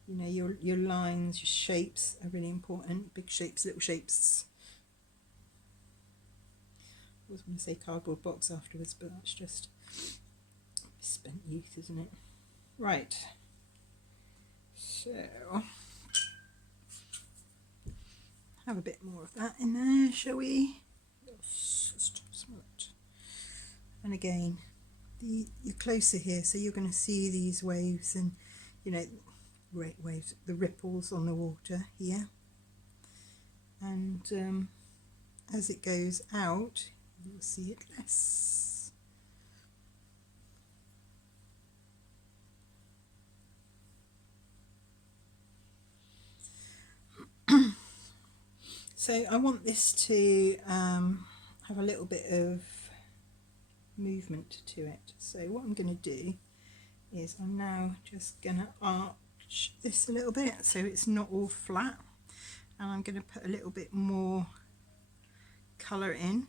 You know, your lines, your shapes are really important. Big shapes, little shapes. I was going to say cardboard box afterwards, but that's just misspent youth, isn't it? Right. So have a bit more of that in there, shall we? And again, you're closer here, so you're going to see these waves, and you know, waves, the ripples on the water here, and as it goes out, you'll see it less. So I want this to have a little bit of movement to it. So what I'm going to do is I'm now just going to arch this a little bit so it's not all flat, and I'm going to put a little bit more colour in,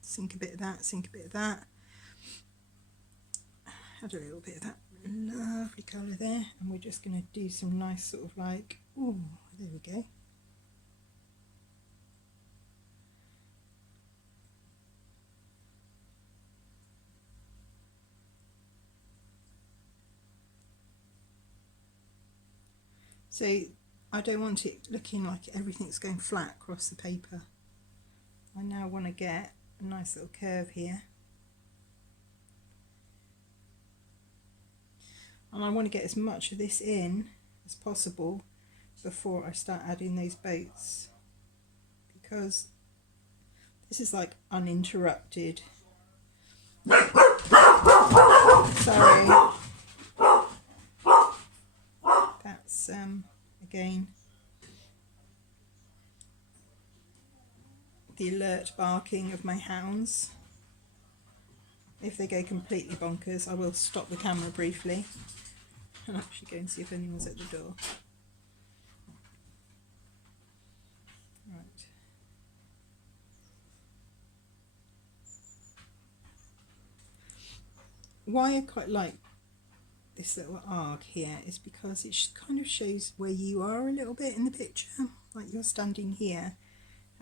sink a bit of that, sink a bit of that, add a little bit of that lovely colour there, and we're just going to do some nice sort of like, ooh, there we go. So I don't want it looking like everything's going flat across the paper. I now want to get a nice little curve here. And I want to get as much of this in as possible before I start adding those boats, because this is like uninterrupted. Sorry. That's again the alert barking of my hounds. If they go completely bonkers, I will stop the camera briefly and actually go and see if anyone's at the door. Right. Why I quite like this little arc here is because it kind of shows where you are a little bit in the picture, like you're standing here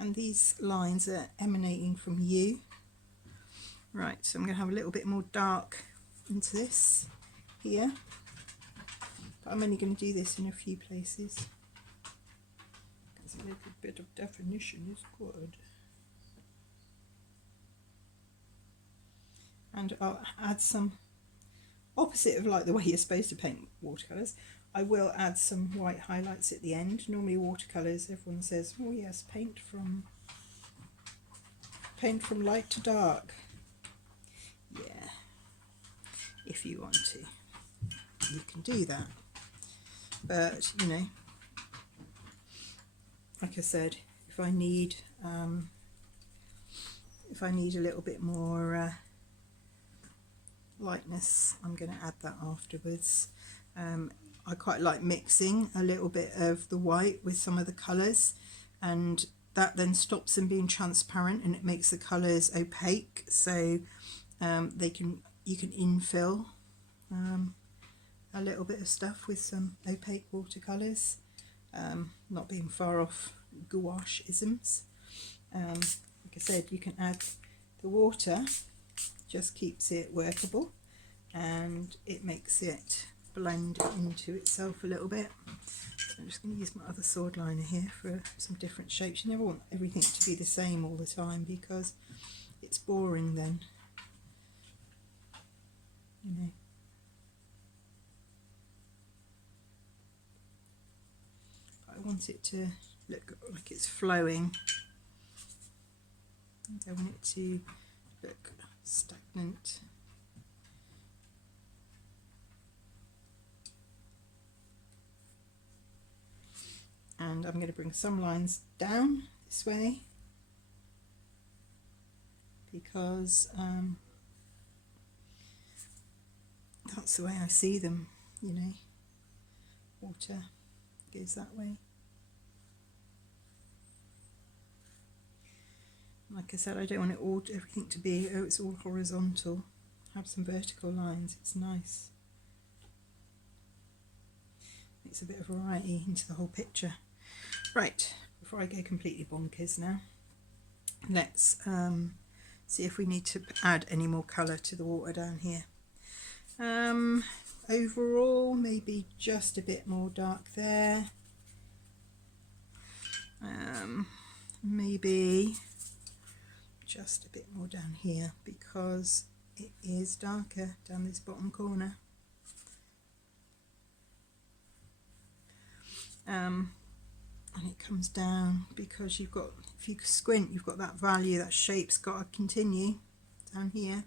and these lines are emanating from you. Right, so I'm going to have a little bit more dark into this here, but I'm only going to do this in a few places because a little bit of definition is good. And I'll add some, opposite of like the way you're supposed to paint watercolours, I will add some white highlights at the end. Normally watercolours, everyone says, oh yes, paint from light to dark. Yeah, if you want to, you can do that. But, you know, like I said, if I need a little bit more lightness, I'm going to add that afterwards. I quite like mixing a little bit of the white with some of the colours, and that then stops them being transparent and it makes the colours opaque, so you can infill a little bit of stuff with some opaque watercolours, not being far off gouache isms. Like I said, you can add the water, just keeps it workable and it makes it blend into itself a little bit. So I'm just going to use my other sword liner here for some different shapes. You never want everything to be the same all the time because it's boring then, you know. I want it to look like it's flowing. I don't want it to look stagnant. And I'm going to bring some lines down this way because that's the way I see them, you know. Water goes that way. Like I said, I don't want everything to be, oh, it's all horizontal. Have some vertical lines, it's nice. Makes a bit of variety into the whole picture. Right, before I go completely bonkers now, let's see if we need to add any more colour to the water down here. Overall, maybe just a bit more dark there. Maybe just a bit more down here because it is darker down this bottom corner. And it comes down because you've got, if you squint, you've got that value, that shape's got to continue down here.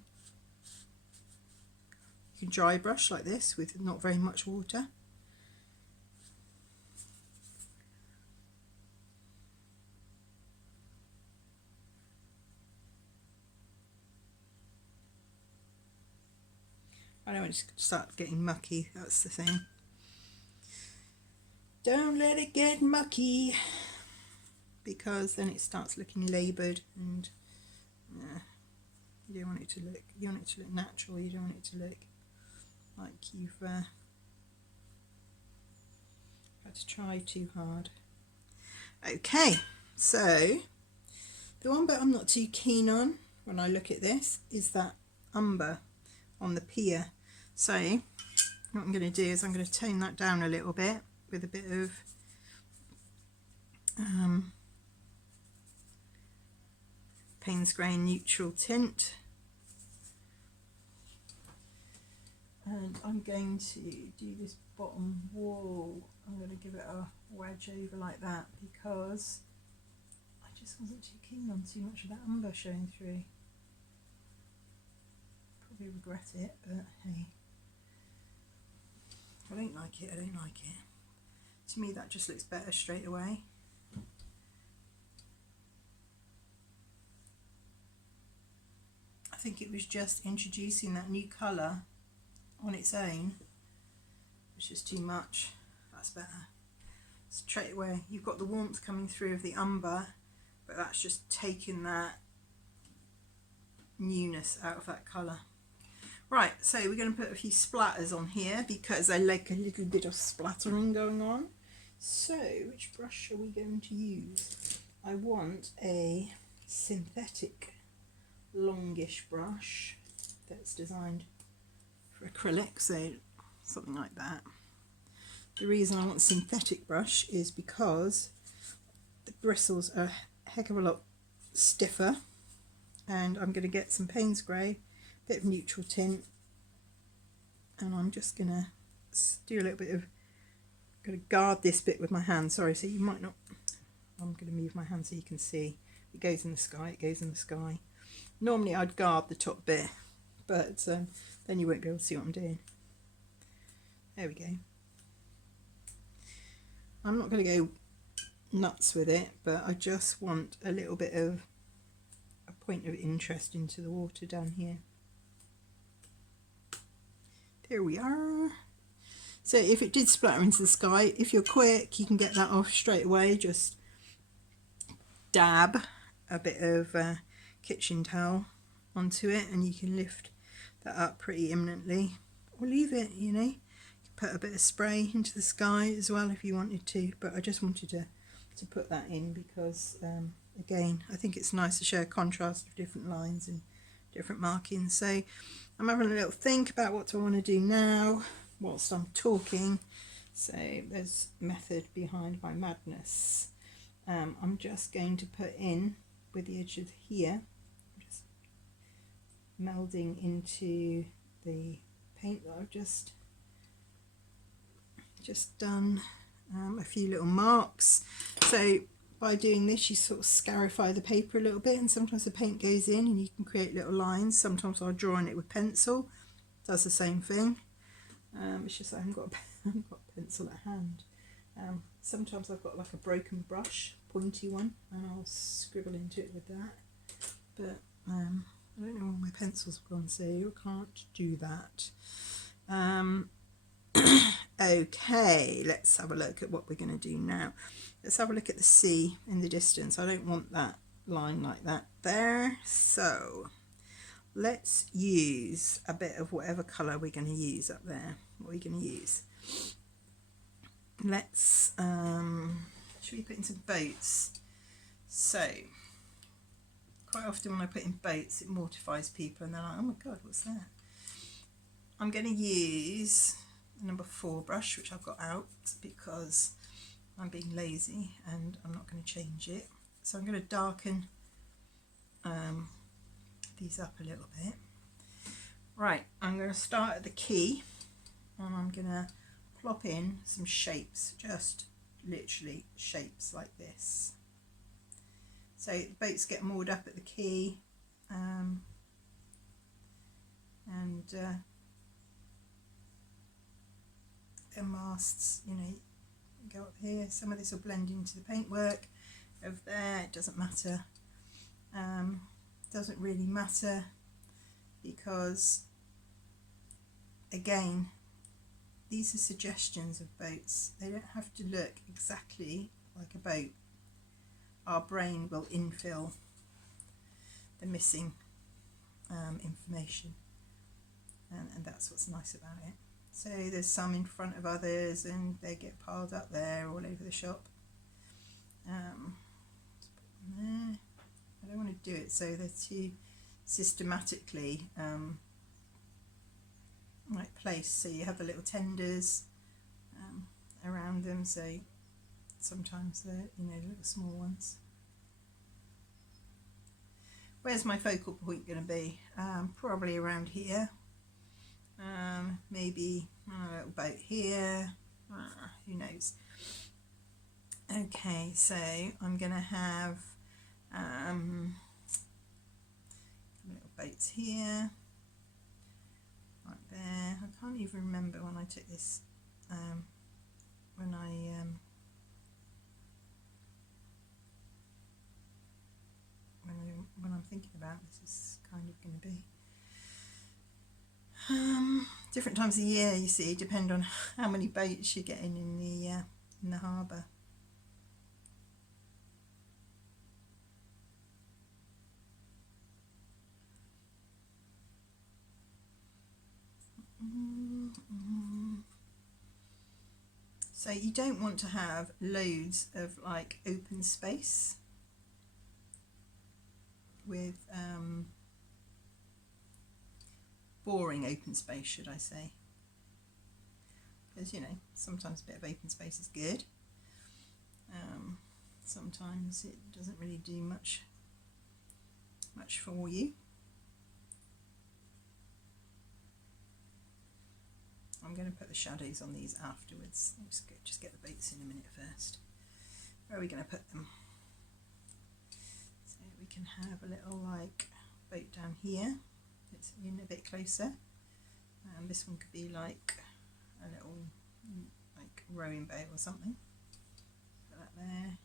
You can dry brush like this with not very much water. I don't want it to start getting mucky, that's the thing. Don't let it get mucky because then it starts looking laboured and you don't want it to look, you want it to look natural, you don't want it to look like you've had to try too hard. Okay, so the one bit I'm not too keen on when I look at this is that umber on the pier. So what I'm going to do is I'm going to tone that down a little bit with a bit of Payne's Grain neutral tint, and I'm going to do this bottom wall. I'm going to give it a wedge over like that because I just wasn't too keen on too much of that umber showing through. Probably regret it, but hey, I don't like it, I don't like it. To me that just looks better straight away. think it was just introducing that new colour on its own, which is too much. That's better. Straight away you've got the warmth coming through of the umber, but that's just taking that newness out of that colour. Right, so we're going to put a few splatters on here because I like a little bit of splattering going on. So which brush are we going to use? I want a synthetic longish brush that's designed for acrylic, so something like that. The reason I want a synthetic brush is because the bristles are a heck of a lot stiffer, and I'm going to get some Payne's grey, a bit of neutral tint, and I'm just going to do a little bit of, going to guard this bit with my hand, sorry, so you might not, I'm going to move my hand so you can see. It goes in the sky, it goes in the sky. Normally I'd guard the top bit, but then you won't be able to see what I'm doing. There we go. I'm not going to go nuts with it, but I just want a little bit of a point of interest into the water down here. There we are. So if it did splatter into the sky, if you're quick, you can get that off straight away. Just dab a bit of kitchen towel onto it and you can lift that up pretty imminently, or leave it, you know. Put a bit of spray into the sky as well if you wanted to, but I just wanted to put that in because again, I think it's nice to show a contrast of different lines and different markings. So I'm having a little think about what do I want to do now whilst I'm talking. So there's method behind my madness. I'm just going to put in with the edge of here, just melding into the paint that I've just done a few little marks. So by doing this you sort of scarify the paper a little bit, and sometimes the paint goes in and you can create little lines. Sometimes I'll draw on it with pencil, does the same thing. It's just I haven't got a pencil at hand. Sometimes I've got like a broken brush, pointy one, and I'll scribble into it with that, but I don't know where my pencils have gone, so I can't do that. Okay, let's have a look at what we're going to do now. Let's have a look at the sea in the distance. I don't want that line like that there, so let's use a bit of whatever colour we're going to use up there. What are we going to use? Let's should we put in some boats? So quite often when I put in boats it mortifies people and they're like, oh my god, what's that? I'm going to use the number 4 brush, which I've got out because I'm being lazy and I'm not going to change it. So I'm going to darken these up a little bit. Right, I'm going to start at the key and I'm going to plop in some shapes, just literally shapes like this. So the boats get moored up at the quay, and their masts, you know, go up here. Some of this will blend into the paintwork over there, it doesn't matter. Doesn't really matter because, again, these are suggestions of boats. They don't have to look exactly like a boat. Our brain will infill the missing information, and that's what's nice about it. So there's some in front of others and they get piled up there all over the shop. There. I don't want to do it so they're too systematically like placed, so you have the little tenders around them, so sometimes they're, you know, little small ones. Where's my focal point going to be? Probably around here. Maybe a little boat here, who knows. Okay, so I'm going to have little boats here, right there. I can't even remember when I took this, when I'm thinking about this, is kind of going to be. Different times of year, you see, depend on how many boats you're getting in the harbour. So you don't want to have loads of like open space with boring open space, should I say, because you know sometimes a bit of open space is good, sometimes it doesn't really do much for you. I'm going to put the shadows on these afterwards. Let's just get the boats in a minute first. Where are we going to put them? So we can have a little like boat down here. It's in a bit closer. This one could be like a little like rowing boat or something. Put that there.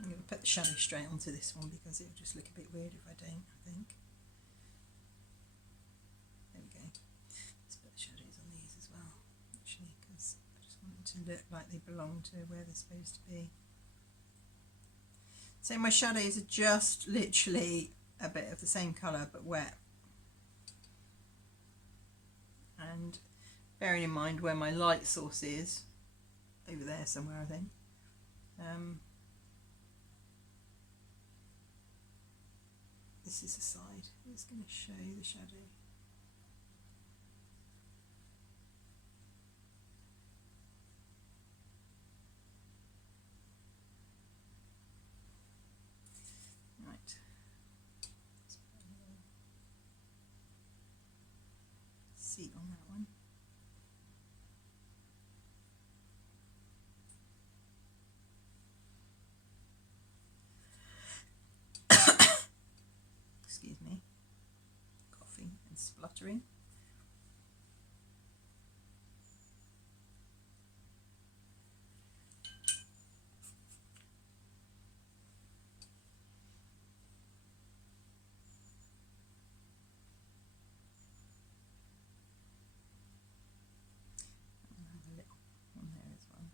I'm going to put the shadow straight onto this one because it'll just look a bit weird if I don't, I think. There we go. Let's put the shadows on these as well, actually, because I just want them to look like they belong to where they're supposed to be. So my shadows are just literally a bit of the same colour but wet. And bearing in mind where my light source is, over there somewhere I think, this is the side. It's going to show the shadow. Right. Let's put a little seat on that one. Excuse me, coughing and spluttering. I'll have a little one there as well.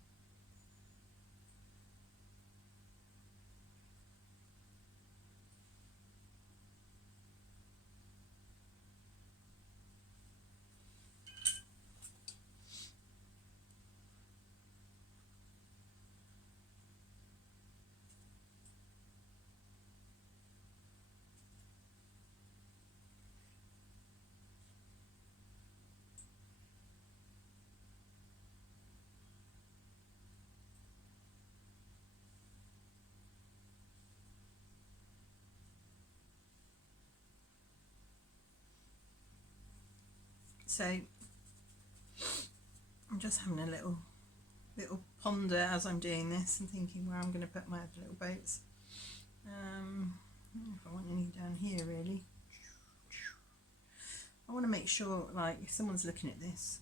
So I'm just having a little ponder as I'm doing this and thinking where I'm going to put my other little boats. I don't know if I want any down here really. I want to make sure, like, if someone's looking at this,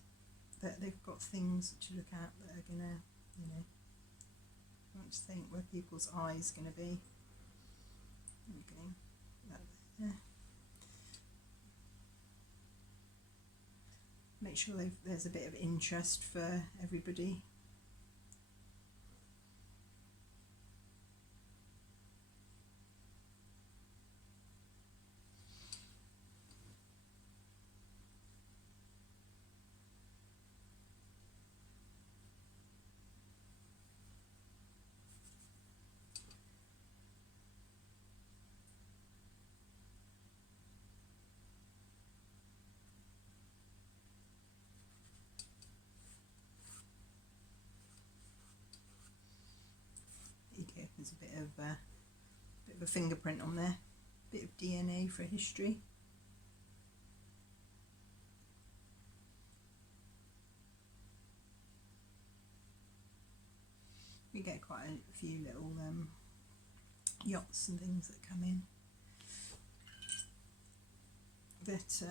that they've got things to look at that are gonna, you know, I want to think where people's eyes going to be. Okay, that there. Make sure there's a bit of interest for everybody. There's a bit of a fingerprint on there, bit of DNA for history. We get quite a few little yachts and things that come in, but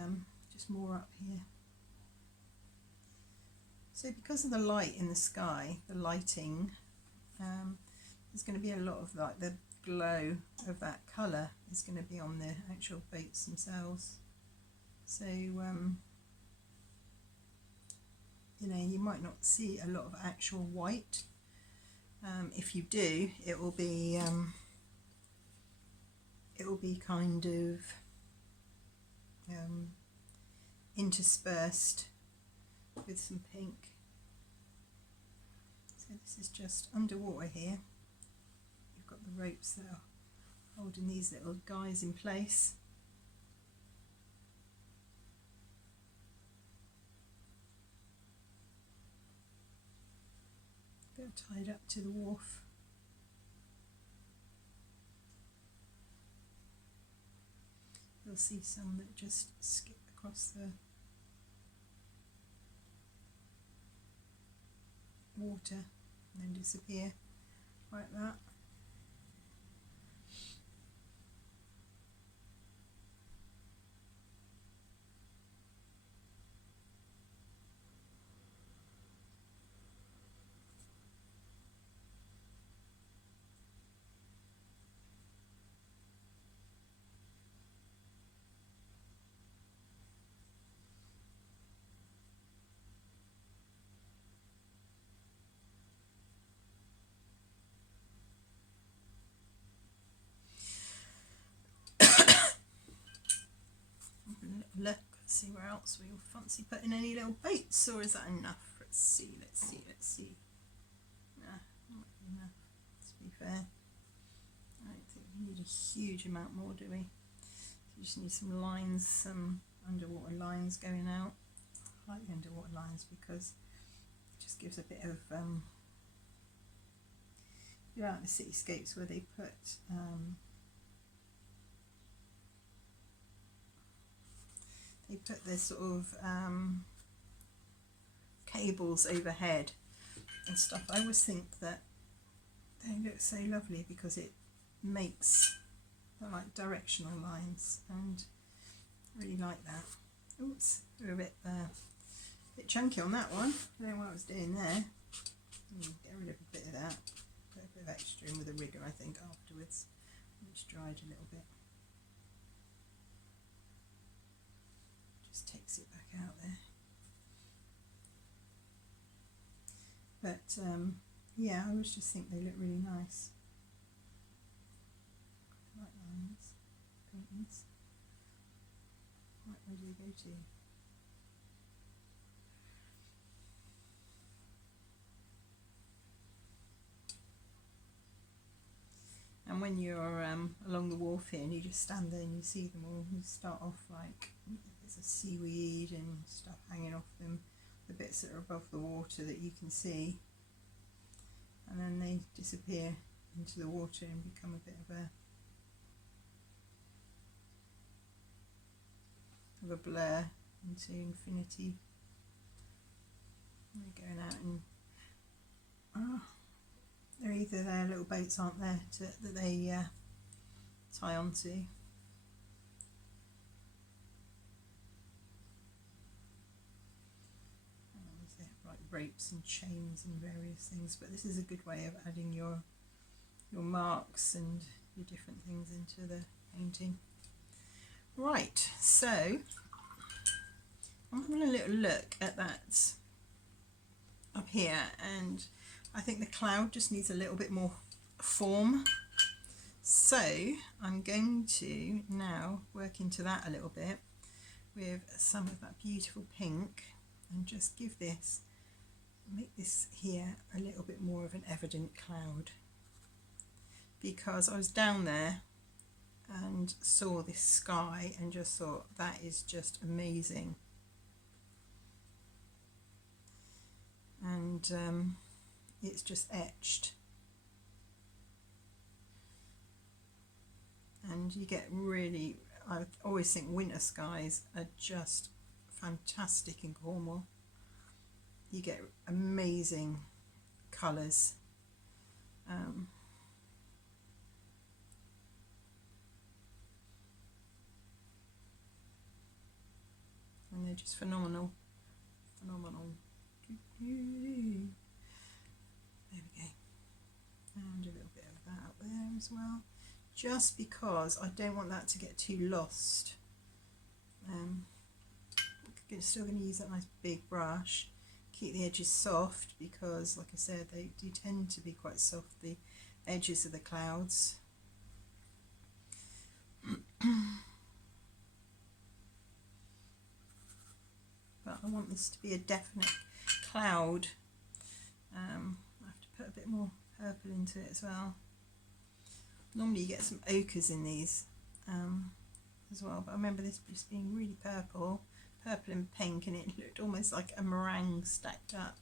just more up here. So because of the light in the sky, the lighting, there's going to be a lot of like the glow of that colour is going to be on the actual boats themselves. So you know, you might not see a lot of actual white. If you do, it will be kind of interspersed with some pink. So this is just underwater here. You've got the ropes that are holding these little guys in place. They're tied up to the wharf. You'll see some that just skip across the water and then disappear like that. Look, see where else we fancy putting any little boats, or is that enough? Let's see. Nah, not enough, to be fair. I don't think we need a huge amount more, do we? We just need some lines, some underwater lines going out. I like the underwater lines because it just gives a bit of you know, the cityscapes where they put this sort of cables overhead and stuff. I always think that they look so lovely because it makes like directional lines, and I really like that. Oops, we're a bit chunky on that one. I don't know what I was doing there. Get rid of a bit of that. Put a bit of extra in with a rigger, I think, afterwards. It's dried a little bit. Just takes it back out there. But yeah, I always just think they look really nice. White lines, paintings. Right, where do you go to? And when you're along the wharf here and you just stand there and you see them all, you start off like there's a seaweed and stuff hanging off them, the bits that are above the water that you can see, and then they disappear into the water and become a bit of a blur into infinity. They're going out and they're either their little boats, aren't there, that they tie onto. Like ropes and chains and various things, but this is a good way of adding your marks and your different things into the painting. Right, so I'm having a little look at that up here, and I think the cloud just needs a little bit more form. So I'm going to now work into that a little bit with some of that beautiful pink and just make this here a little bit more of an evident cloud, because I was down there and saw this sky and just thought that is just amazing. And it's just etched, and you get really, I always think winter skies are just fantastic in Cornwall. You get amazing colours. And they're just phenomenal. There we go. And a little bit there as well, just because I don't want that to get too lost. I'm still going to use that nice big brush, keep the edges soft, because like I said, they do tend to be quite soft, the edges of the clouds. But I want this to be a definite cloud. I have to put a bit more purple into it as well. Normally you get some ochres in these as well, but I remember this just being really purple and pink, and it looked almost like a meringue stacked up.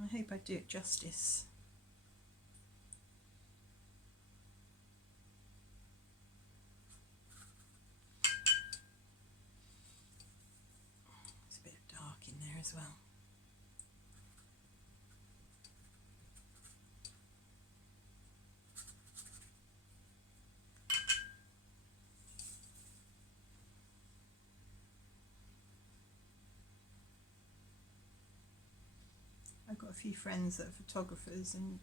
I hope I do it justice. There's a bit of dark in there as well. I've got a few friends that are photographers, and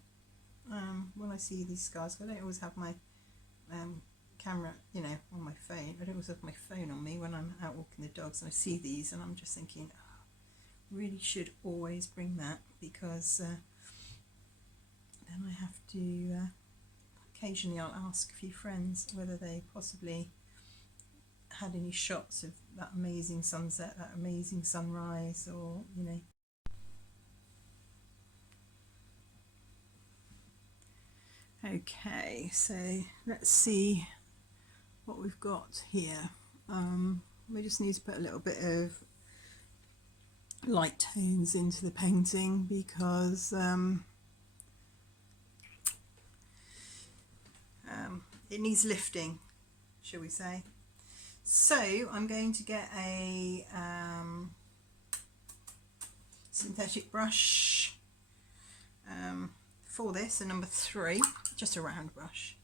when I see these skies, I don't always have my camera, you know, on my phone. I don't always have my phone on me when I'm out walking the dogs, and I see these and I'm just thinking, oh, really should always bring that, because then I have to occasionally I'll ask a few friends whether they possibly had any shots of that amazing sunset, that amazing sunrise, or you know. Okay, so let's see what we've got here. We just need to put a little bit of light tones into the painting, because it needs lifting, shall we say. So I'm going to get a synthetic brush for this, a number 3, just a round brush,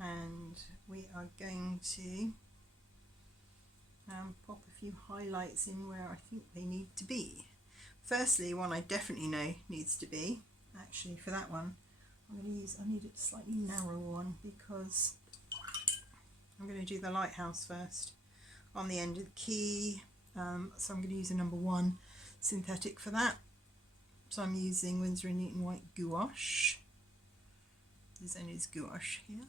and we are going to pop a few highlights in where I think they need to be. Firstly, one I definitely know needs to be, actually for that one, I need a slightly narrower one, because I'm going to do the lighthouse first on the end of the key. So I'm going to use a number 1 synthetic for that. So I'm using Winsor & Newton white gouache. There's only this gouache here.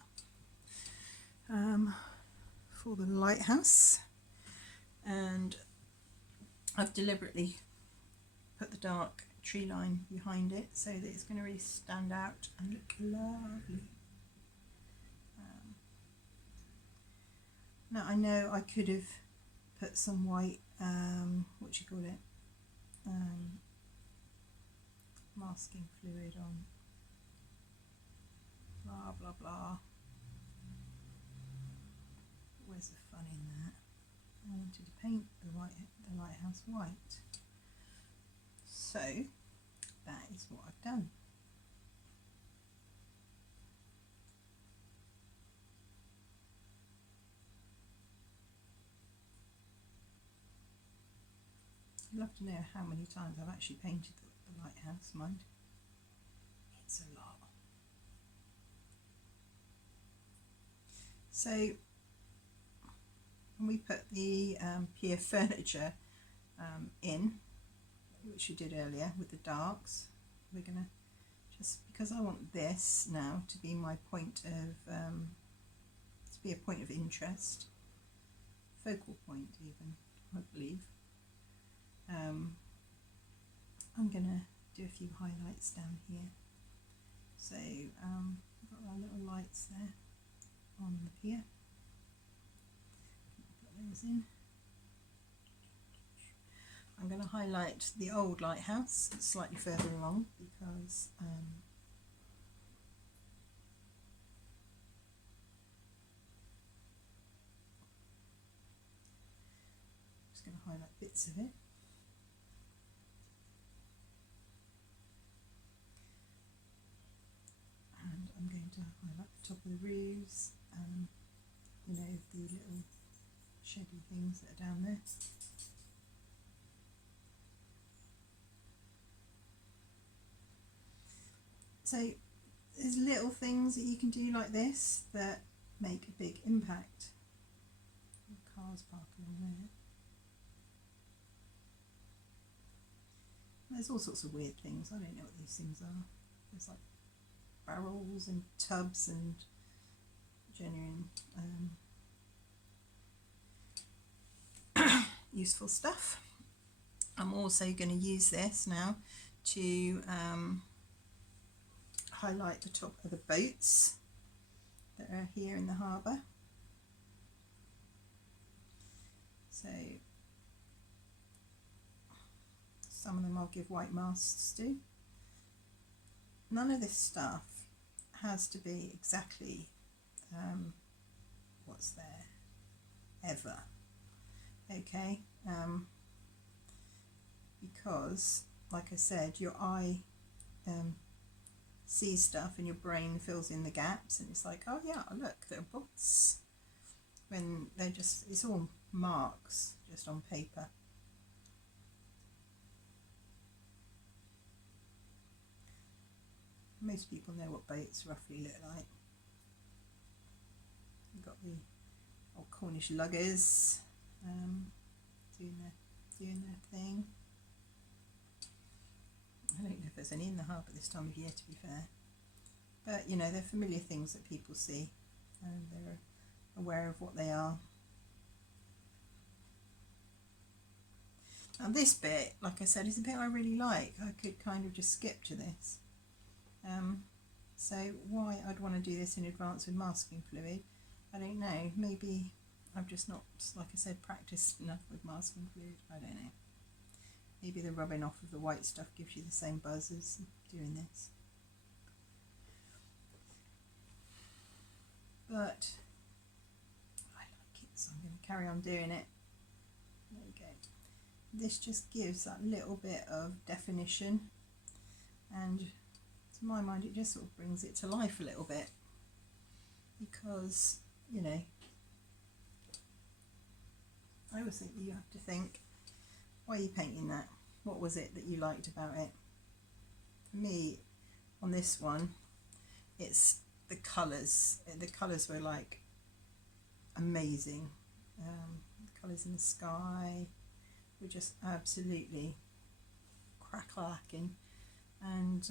For the lighthouse. And I've deliberately put the dark tree line behind it so that it's going to really stand out and look lovely. Now I know I could have put some white, what do you call it, masking fluid on, blah blah blah. Where's the fun in that? I wanted to paint the lighthouse white, so that is what I've done. I'd love to know how many times I've actually painted the lighthouse, mind. It's a lot. So when we put the pier furniture in, which we did earlier with the darks, we're going to, just because I want this now to be my point of, to be a point of interest, focal point even, I believe. I'm going to do a few highlights down here. So we've got our little lights there on the pier. Put those in. I'm going to highlight the old lighthouse slightly further along, because I'm just going to highlight bits of it. And I'm going to highlight the top of the roofs, you know, the little sheddy things that are down there. So there's little things that you can do like this that make a big impact. Cars parking in there. There's all sorts of weird things. I don't know what these things are. There's like barrels and tubs and genuine useful stuff. I'm also going to use this now to highlight the top of the boats that are here in the harbour. So some of them I'll give white masts to. None of this stuff has to be exactly what's there ever, okay, because like I said, your eye sees stuff and your brain fills in the gaps, and it's like, oh yeah, look, there are boats, when they're just, it's all marks just on paper. Most people know what boats roughly look like. We've got the old Cornish luggers doing their thing. I don't know if there's any in the harbour this time of year, to be fair, but you know, they're familiar things that people see and they're aware of what they are. Now this bit, like I said, is a bit I really like. I could kind of just skip to this. So why I'd want to do this in advance with masking fluid, I don't know. Maybe I've just not, like I said, practiced enough with masking fluid. I don't know. Maybe the rubbing off of the white stuff gives you the same buzz as doing this. But I like it, so I'm going to carry on doing it. There you go. This just gives that little bit of definition, and to my mind it just sort of brings it to life a little bit, because, you know, I always think you have to think, why are you painting that? What was it that you liked about it? For me, on this one, it's the colours. The colours were like amazing. The colours in the sky were just absolutely crack-lacking, and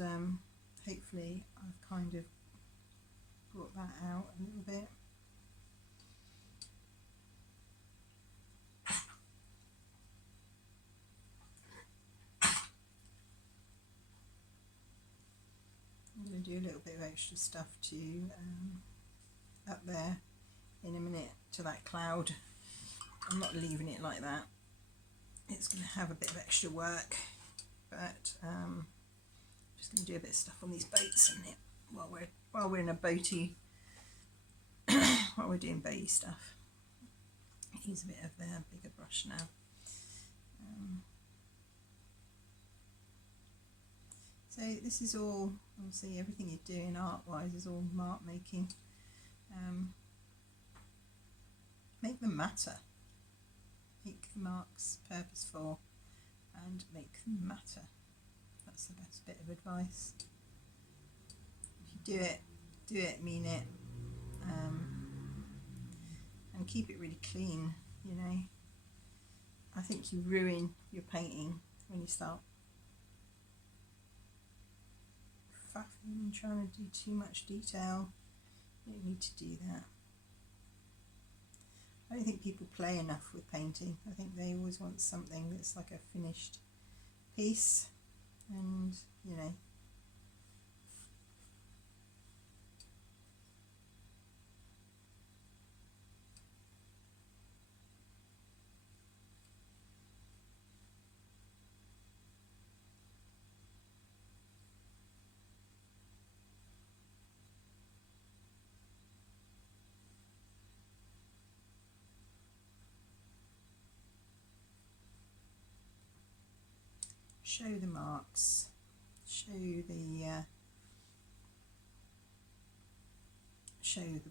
hopefully I've kind of brought that out a little bit. I'm going to do a little bit of extra stuff to up there in a minute to that cloud. I'm not leaving it like that. It's going to have a bit of extra work, but just going to do a bit of stuff on these boats in it while we're in a boaty while we're doing boaty stuff. Use a bit of the bigger brush now. So this is all, obviously everything you're doing art-wise is all mark making. Make them matter. Make the marks purposeful and make them matter. That's the best bit of advice. If you do it, mean it, and keep it really clean, you know. I think you ruin your painting when you start faffing and trying to do too much detail. You don't need to do that. I don't think people play enough with painting. I think they always want something that's like a finished piece, and you know, show the marks, show the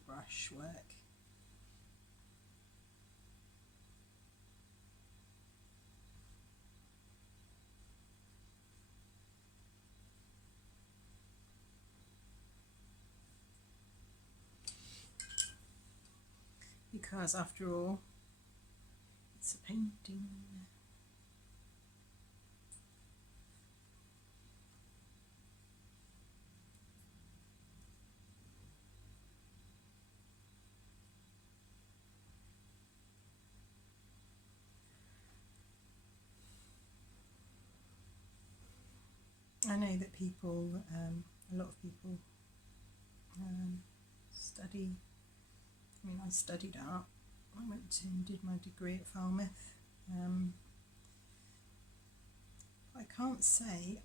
brush work. because after all, it's a painting. I know that people, a lot of people study. I mean, I studied art. I went to and did my degree at Falmouth. I can't say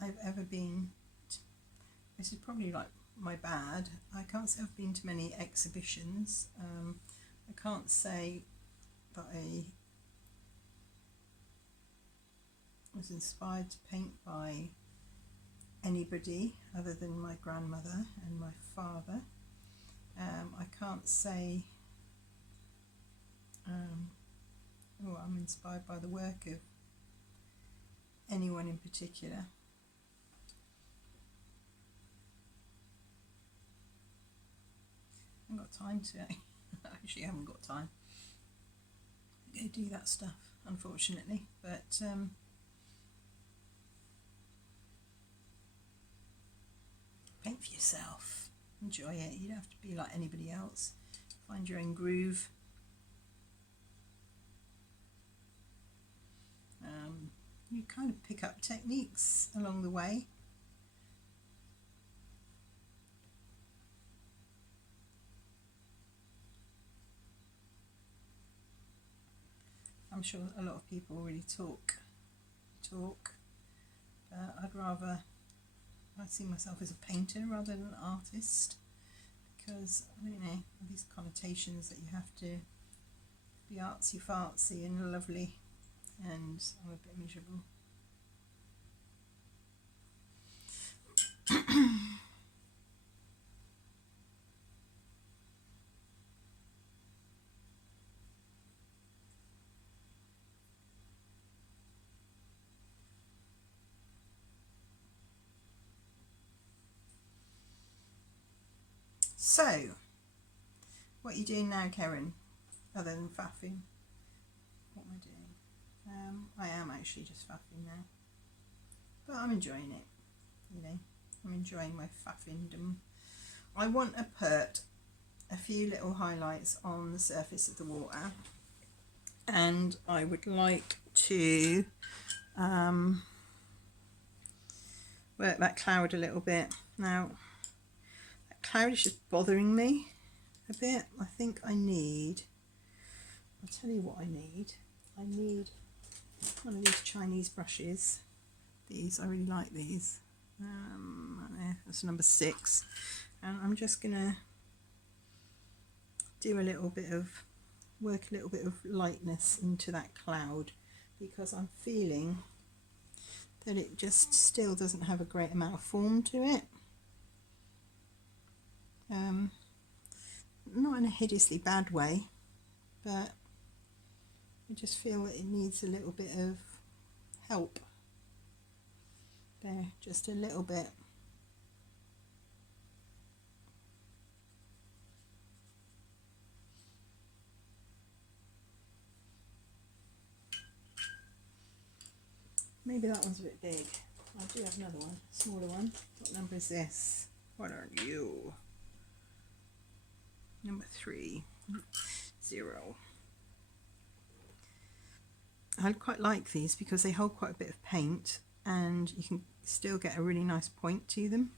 I've ever been, this is probably like my bad, I can't say I've been to many exhibitions. I can't say that I was inspired to paint by anybody other than my grandmother and my father. I can't say I'm inspired by the work of anyone in particular. I haven't got time today. I actually haven't got time to go do that stuff, unfortunately. But paint for yourself. Enjoy it. You don't have to be like anybody else. Find your own groove. You kind of pick up techniques along the way. I'm sure a lot of people really talk, but I see myself as a painter rather than an artist, because I don't know, these connotations that you have to be artsy fartsy and lovely, and I'm a bit miserable. So, what are you doing now, Karen, other than faffing? What am I doing? I am actually just faffing now, but I'm enjoying it, you know, I'm enjoying my faffindom. I want to put a few little highlights on the surface of the water, and I would like to work that cloud a little bit. Now, that cloud is just bothering me a bit. I think I'll tell you what I need one of these Chinese brushes. These, I really like these. That's number 6, and I'm just gonna work a little bit of lightness into that cloud, because I'm feeling that it just still doesn't have a great amount of form to it. Not in a hideously bad way, but I just feel that it needs a little bit of help there, just a little bit. Maybe that one's a bit big. I do have another one, smaller one. What number is this? What are you? Number 3, 0. I quite like these because they hold quite a bit of paint and you can still get a really nice point to them.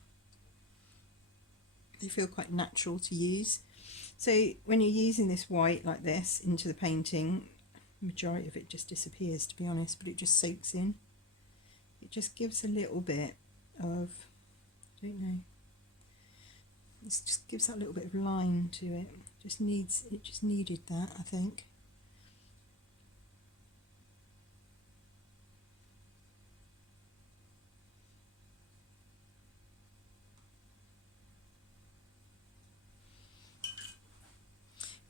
They feel quite natural to use. So when you're using this white like this into the painting, the majority of it just disappears, to be honest, but it just soaks in. It just gives a little bit of, I don't know, it just gives that little bit of line to it. It just needed that, I think.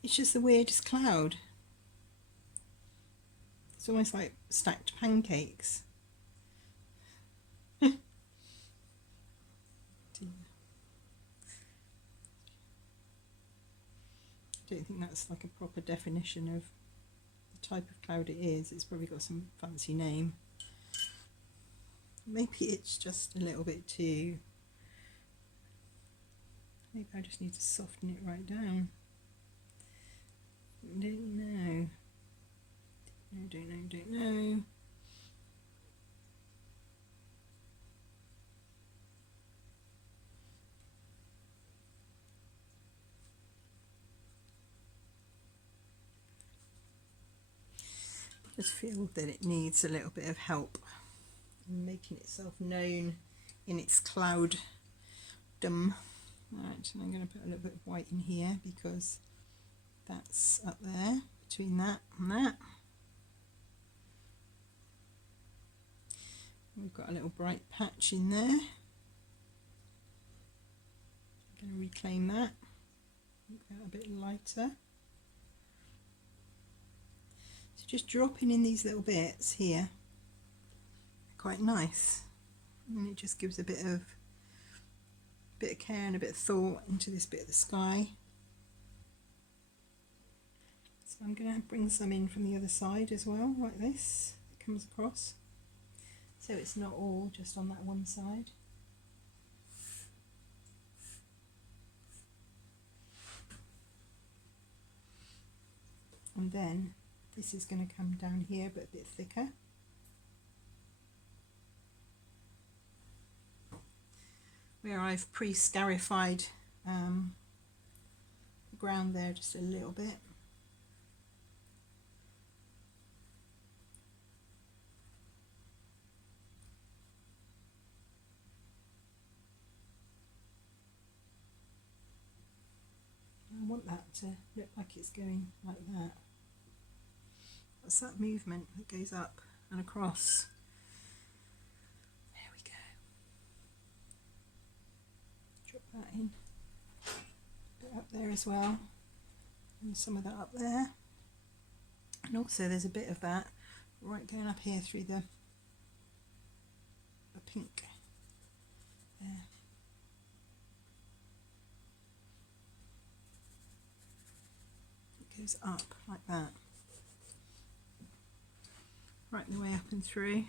It's just the weirdest cloud. It's almost like stacked pancakes. don't think that's like a proper definition of the type of cloud it is. It's probably got some fancy name. Maybe it's just a little bit too... Maybe I just need to soften it right down. Don't know. Don't know. I just feel that it needs a little bit of help in making itself known in its clouddom. Right, and I'm going to put a little bit of white in here because that's up there between that and that. We've got a little bright patch in there. I'm going to reclaim that, make that a bit lighter. So just dropping in these little bits here, quite nice, and it just gives a bit of care and a bit of thought into this bit of the sky. So I'm going to bring some in from the other side as well, like this. It comes across, so it's not all just on that one side. And then this is going to come down here but a bit thicker. Where I've pre-scarified the ground there just a little bit. I want that to look like it's going like that. That's that movement that goes up and across. There we go. Drop that in. A bit up there as well. And some of that up there. And also there's a bit of that right going up here through the pink there. It goes up like that. Right the way up and through.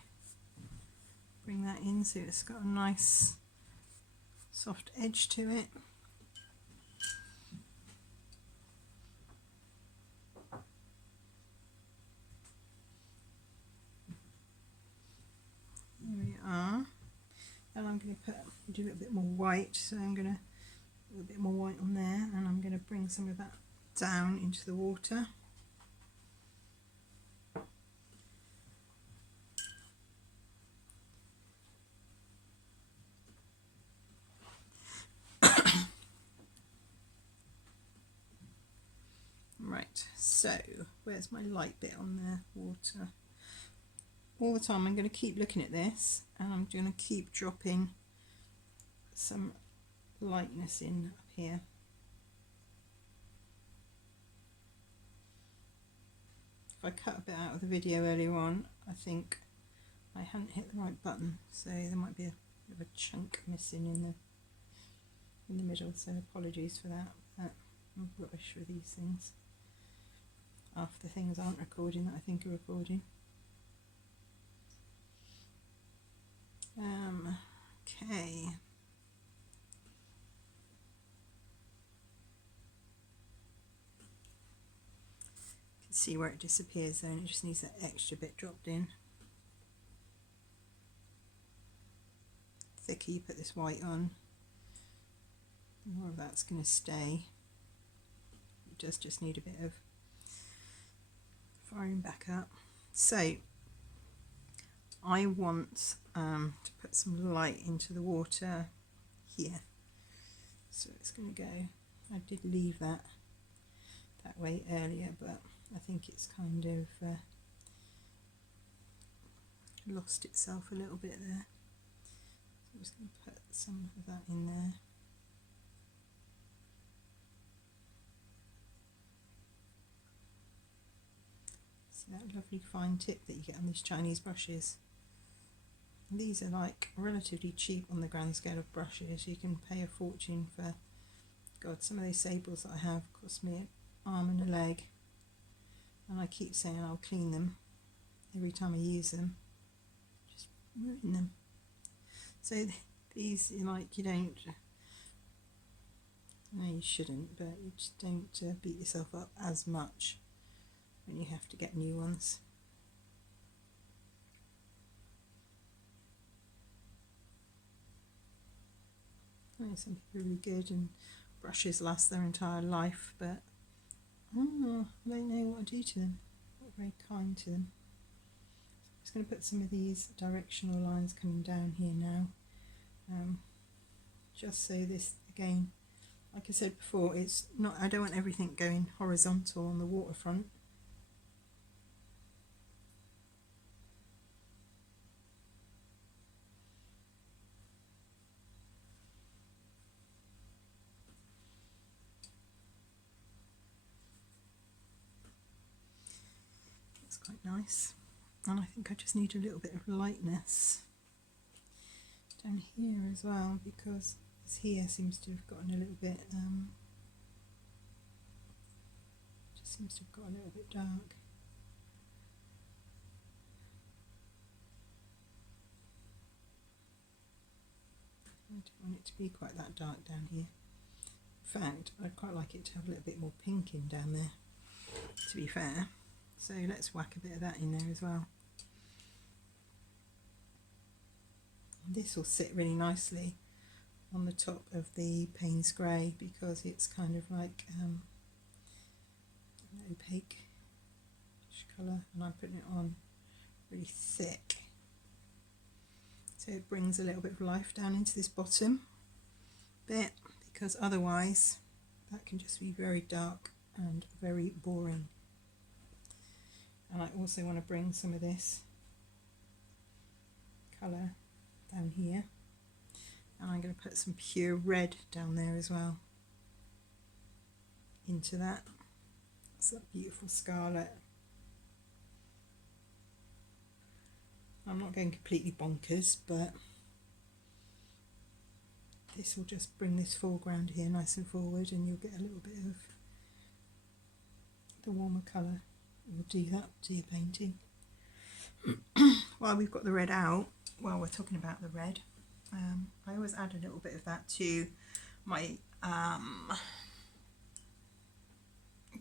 Bring that in so it's got a nice soft edge to it. There we are. And I'm going to do a little bit more white, so I'm going to put a little bit more white on there, and I'm going to bring some of that down into the water. Right, so where's my light bit on the water? All the time I'm going to keep looking at this, and I'm going to keep dropping some lightness in up here. If I cut a bit out of the video earlier on, I think I hadn't hit the right button, so there might be a bit of a chunk missing in the middle, so apologies for that. But I'm rubbish with these things. Half the things aren't recording that I think are recording. Okay. You can see where it disappears there, and it just needs that extra bit dropped in. The thicker you put this white on, the more of that's going to stay. It does just need a bit of firing back up. So I want to put some light into the water here, so it's going to go. I did leave that way earlier, but I think it's kind of lost itself a little bit there. So I'm just going to put some of that in there. See that lovely fine tip that you get on these Chinese brushes? These are like relatively cheap on the grand scale of brushes. You can pay a fortune for, God, some of those sables that I have cost me arm and a leg, and I keep saying I'll clean them every time I use them, just ruin them. So these, like, you don't, no you shouldn't, but you just don't beat yourself up as much when you have to get new ones. I mean, some people are really good and brushes last their entire life, but I don't know what to do to them. I'm not very kind to them. I'm just going to put some of these directional lines coming down here now, just so this, again, like I said before, it's not, I don't want everything going horizontal on the waterfront. That's quite nice. And I think I just need a little bit of lightness down here as well, because this here seems to have gotten a little bit, just seems to have got a little bit dark. I don't want it to be quite that dark down here. In fact, I'd quite like it to have a little bit more pink in down there, to be fair. So let's whack a bit of that in there as well. This will sit really nicely on the top of the Payne's Grey, because it's kind of like an opaque colour, and I'm putting it on really thick, so it brings a little bit of life down into this bottom bit, because otherwise that can just be very dark and very boring. And I also want to bring some of this colour down here, and I'm going to put some pure red down there as well into that. That's that beautiful scarlet. I'm not going completely bonkers, but this will just bring this foreground here nice and forward, and you'll get a little bit of the warmer colour. Will do that to your painting. While we've got the red out, while we're talking about the red, I always add a little bit of that to my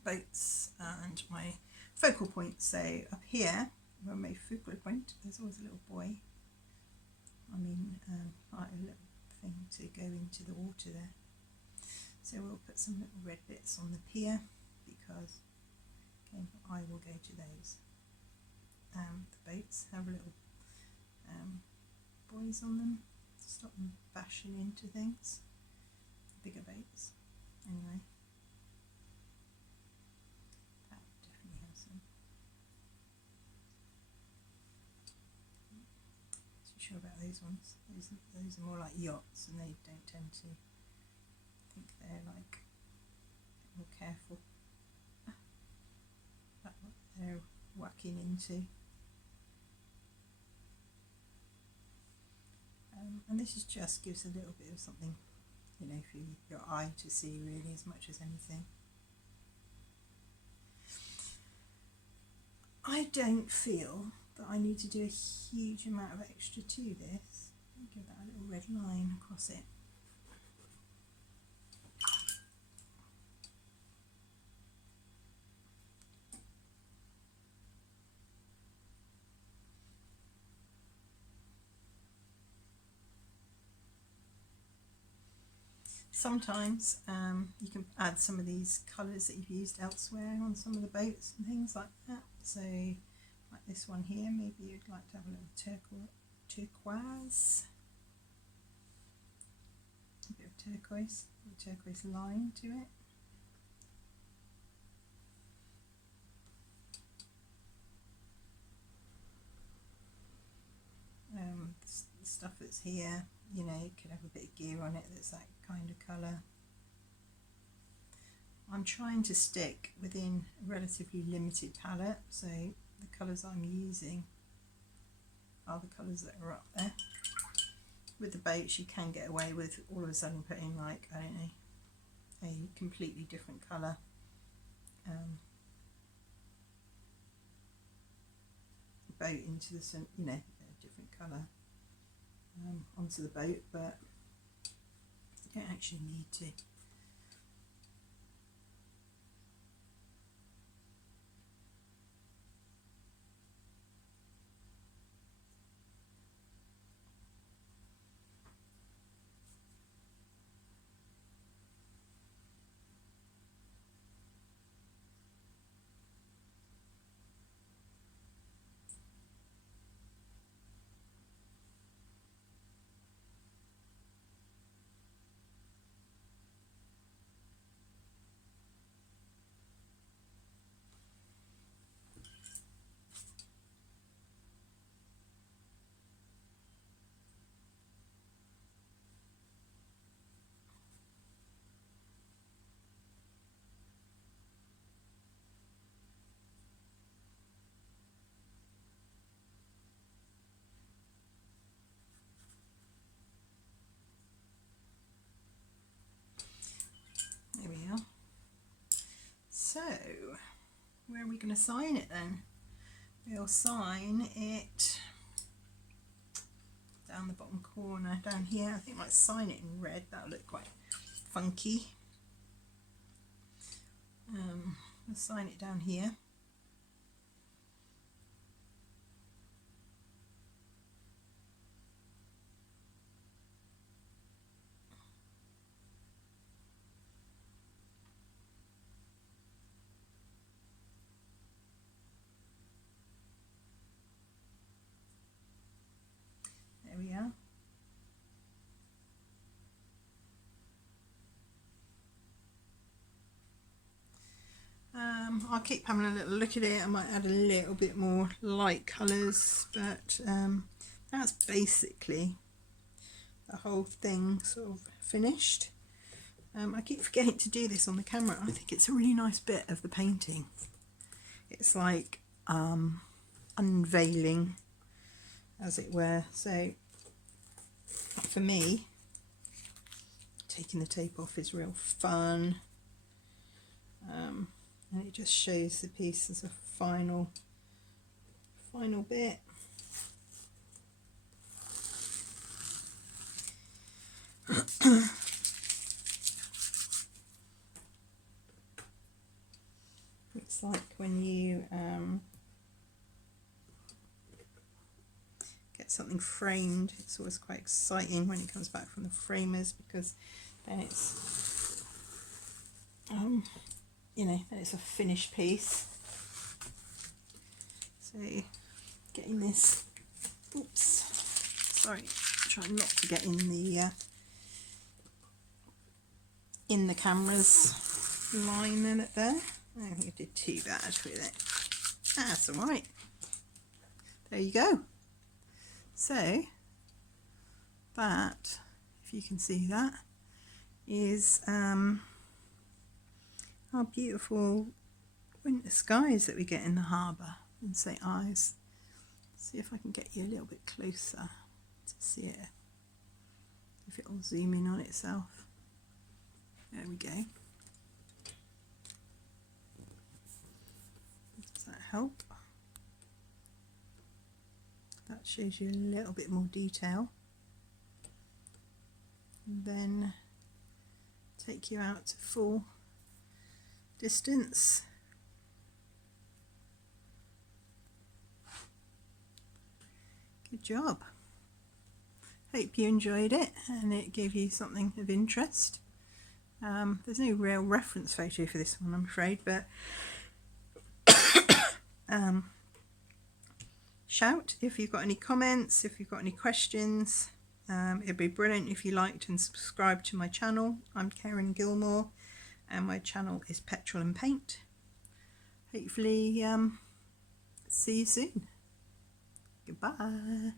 boats and my focal points. So up here, where my focal point, there's always a little buoy. Like a little thing to go into the water there. So we'll put some little red bits on the pier, because again, I will go to those. The boats have little buoys on them to stop them bashing into things. Bigger boats, anyway. That definitely has some. Not too sure about those ones. Those are more like yachts, and they don't tend to. I think they're like a bit more careful about what they're whacking into. And this is just gives a little bit of something, you know, for your eye to see, really, as much as anything. I don't feel that I need to do a huge amount of extra to this. I'll give that a little red line across it. Sometimes you can add some of these colours that you've used elsewhere on some of the boats and things like that. So like this one here, maybe you'd like to have a little turquoise, a bit of turquoise line to it. The stuff that's here, you know, you could have a bit of gear on it that's that kind of colour. I'm trying to stick within a relatively limited palette, so the colours I'm using are the colours that are up there. With the boats, you can get away with all of a sudden putting, like, I don't know, a completely different colour boat into the, you know, a different colour onto the boat, but you don't actually need to. There we are. So, where are we going to sign it then? We'll sign it down the bottom corner, down here. I think I might sign it in red, that'll look quite funky. We'll sign it down here. There we are. I'll keep having a little look at it. I might add a little bit more light colours, but that's basically the whole thing sort of finished. I keep forgetting to do this on the camera. I think it's a really nice bit of the painting. It's like unveiling, as it were. So for me, taking the tape off is real fun. And it just shows the piece as a final bit. It's like when you get something framed, it's always quite exciting when it comes back from the framers, because then it's you know, then it's a finished piece. So getting this, oops, sorry, trying not to get in the camera's line in it there. I don't think I did too bad with it. That's alright. There you go. So that, if you can see that, is our beautiful winter skies that we get in the harbour in St Ives. See if I can get you a little bit closer to see it, if it'll zoom in on itself. There we go. Does that help? That shows you a little bit more detail. And then take you out to full distance. Good job. Hope you enjoyed it and it gave you something of interest. There's no real reference photo for this one, I'm afraid, but shout if you've got any comments, if you've got any questions. It'd be brilliant if you liked and subscribed to my channel. I'm Karen Gilmore and my channel is Petrol and Paint. Hopefully see you soon. Goodbye.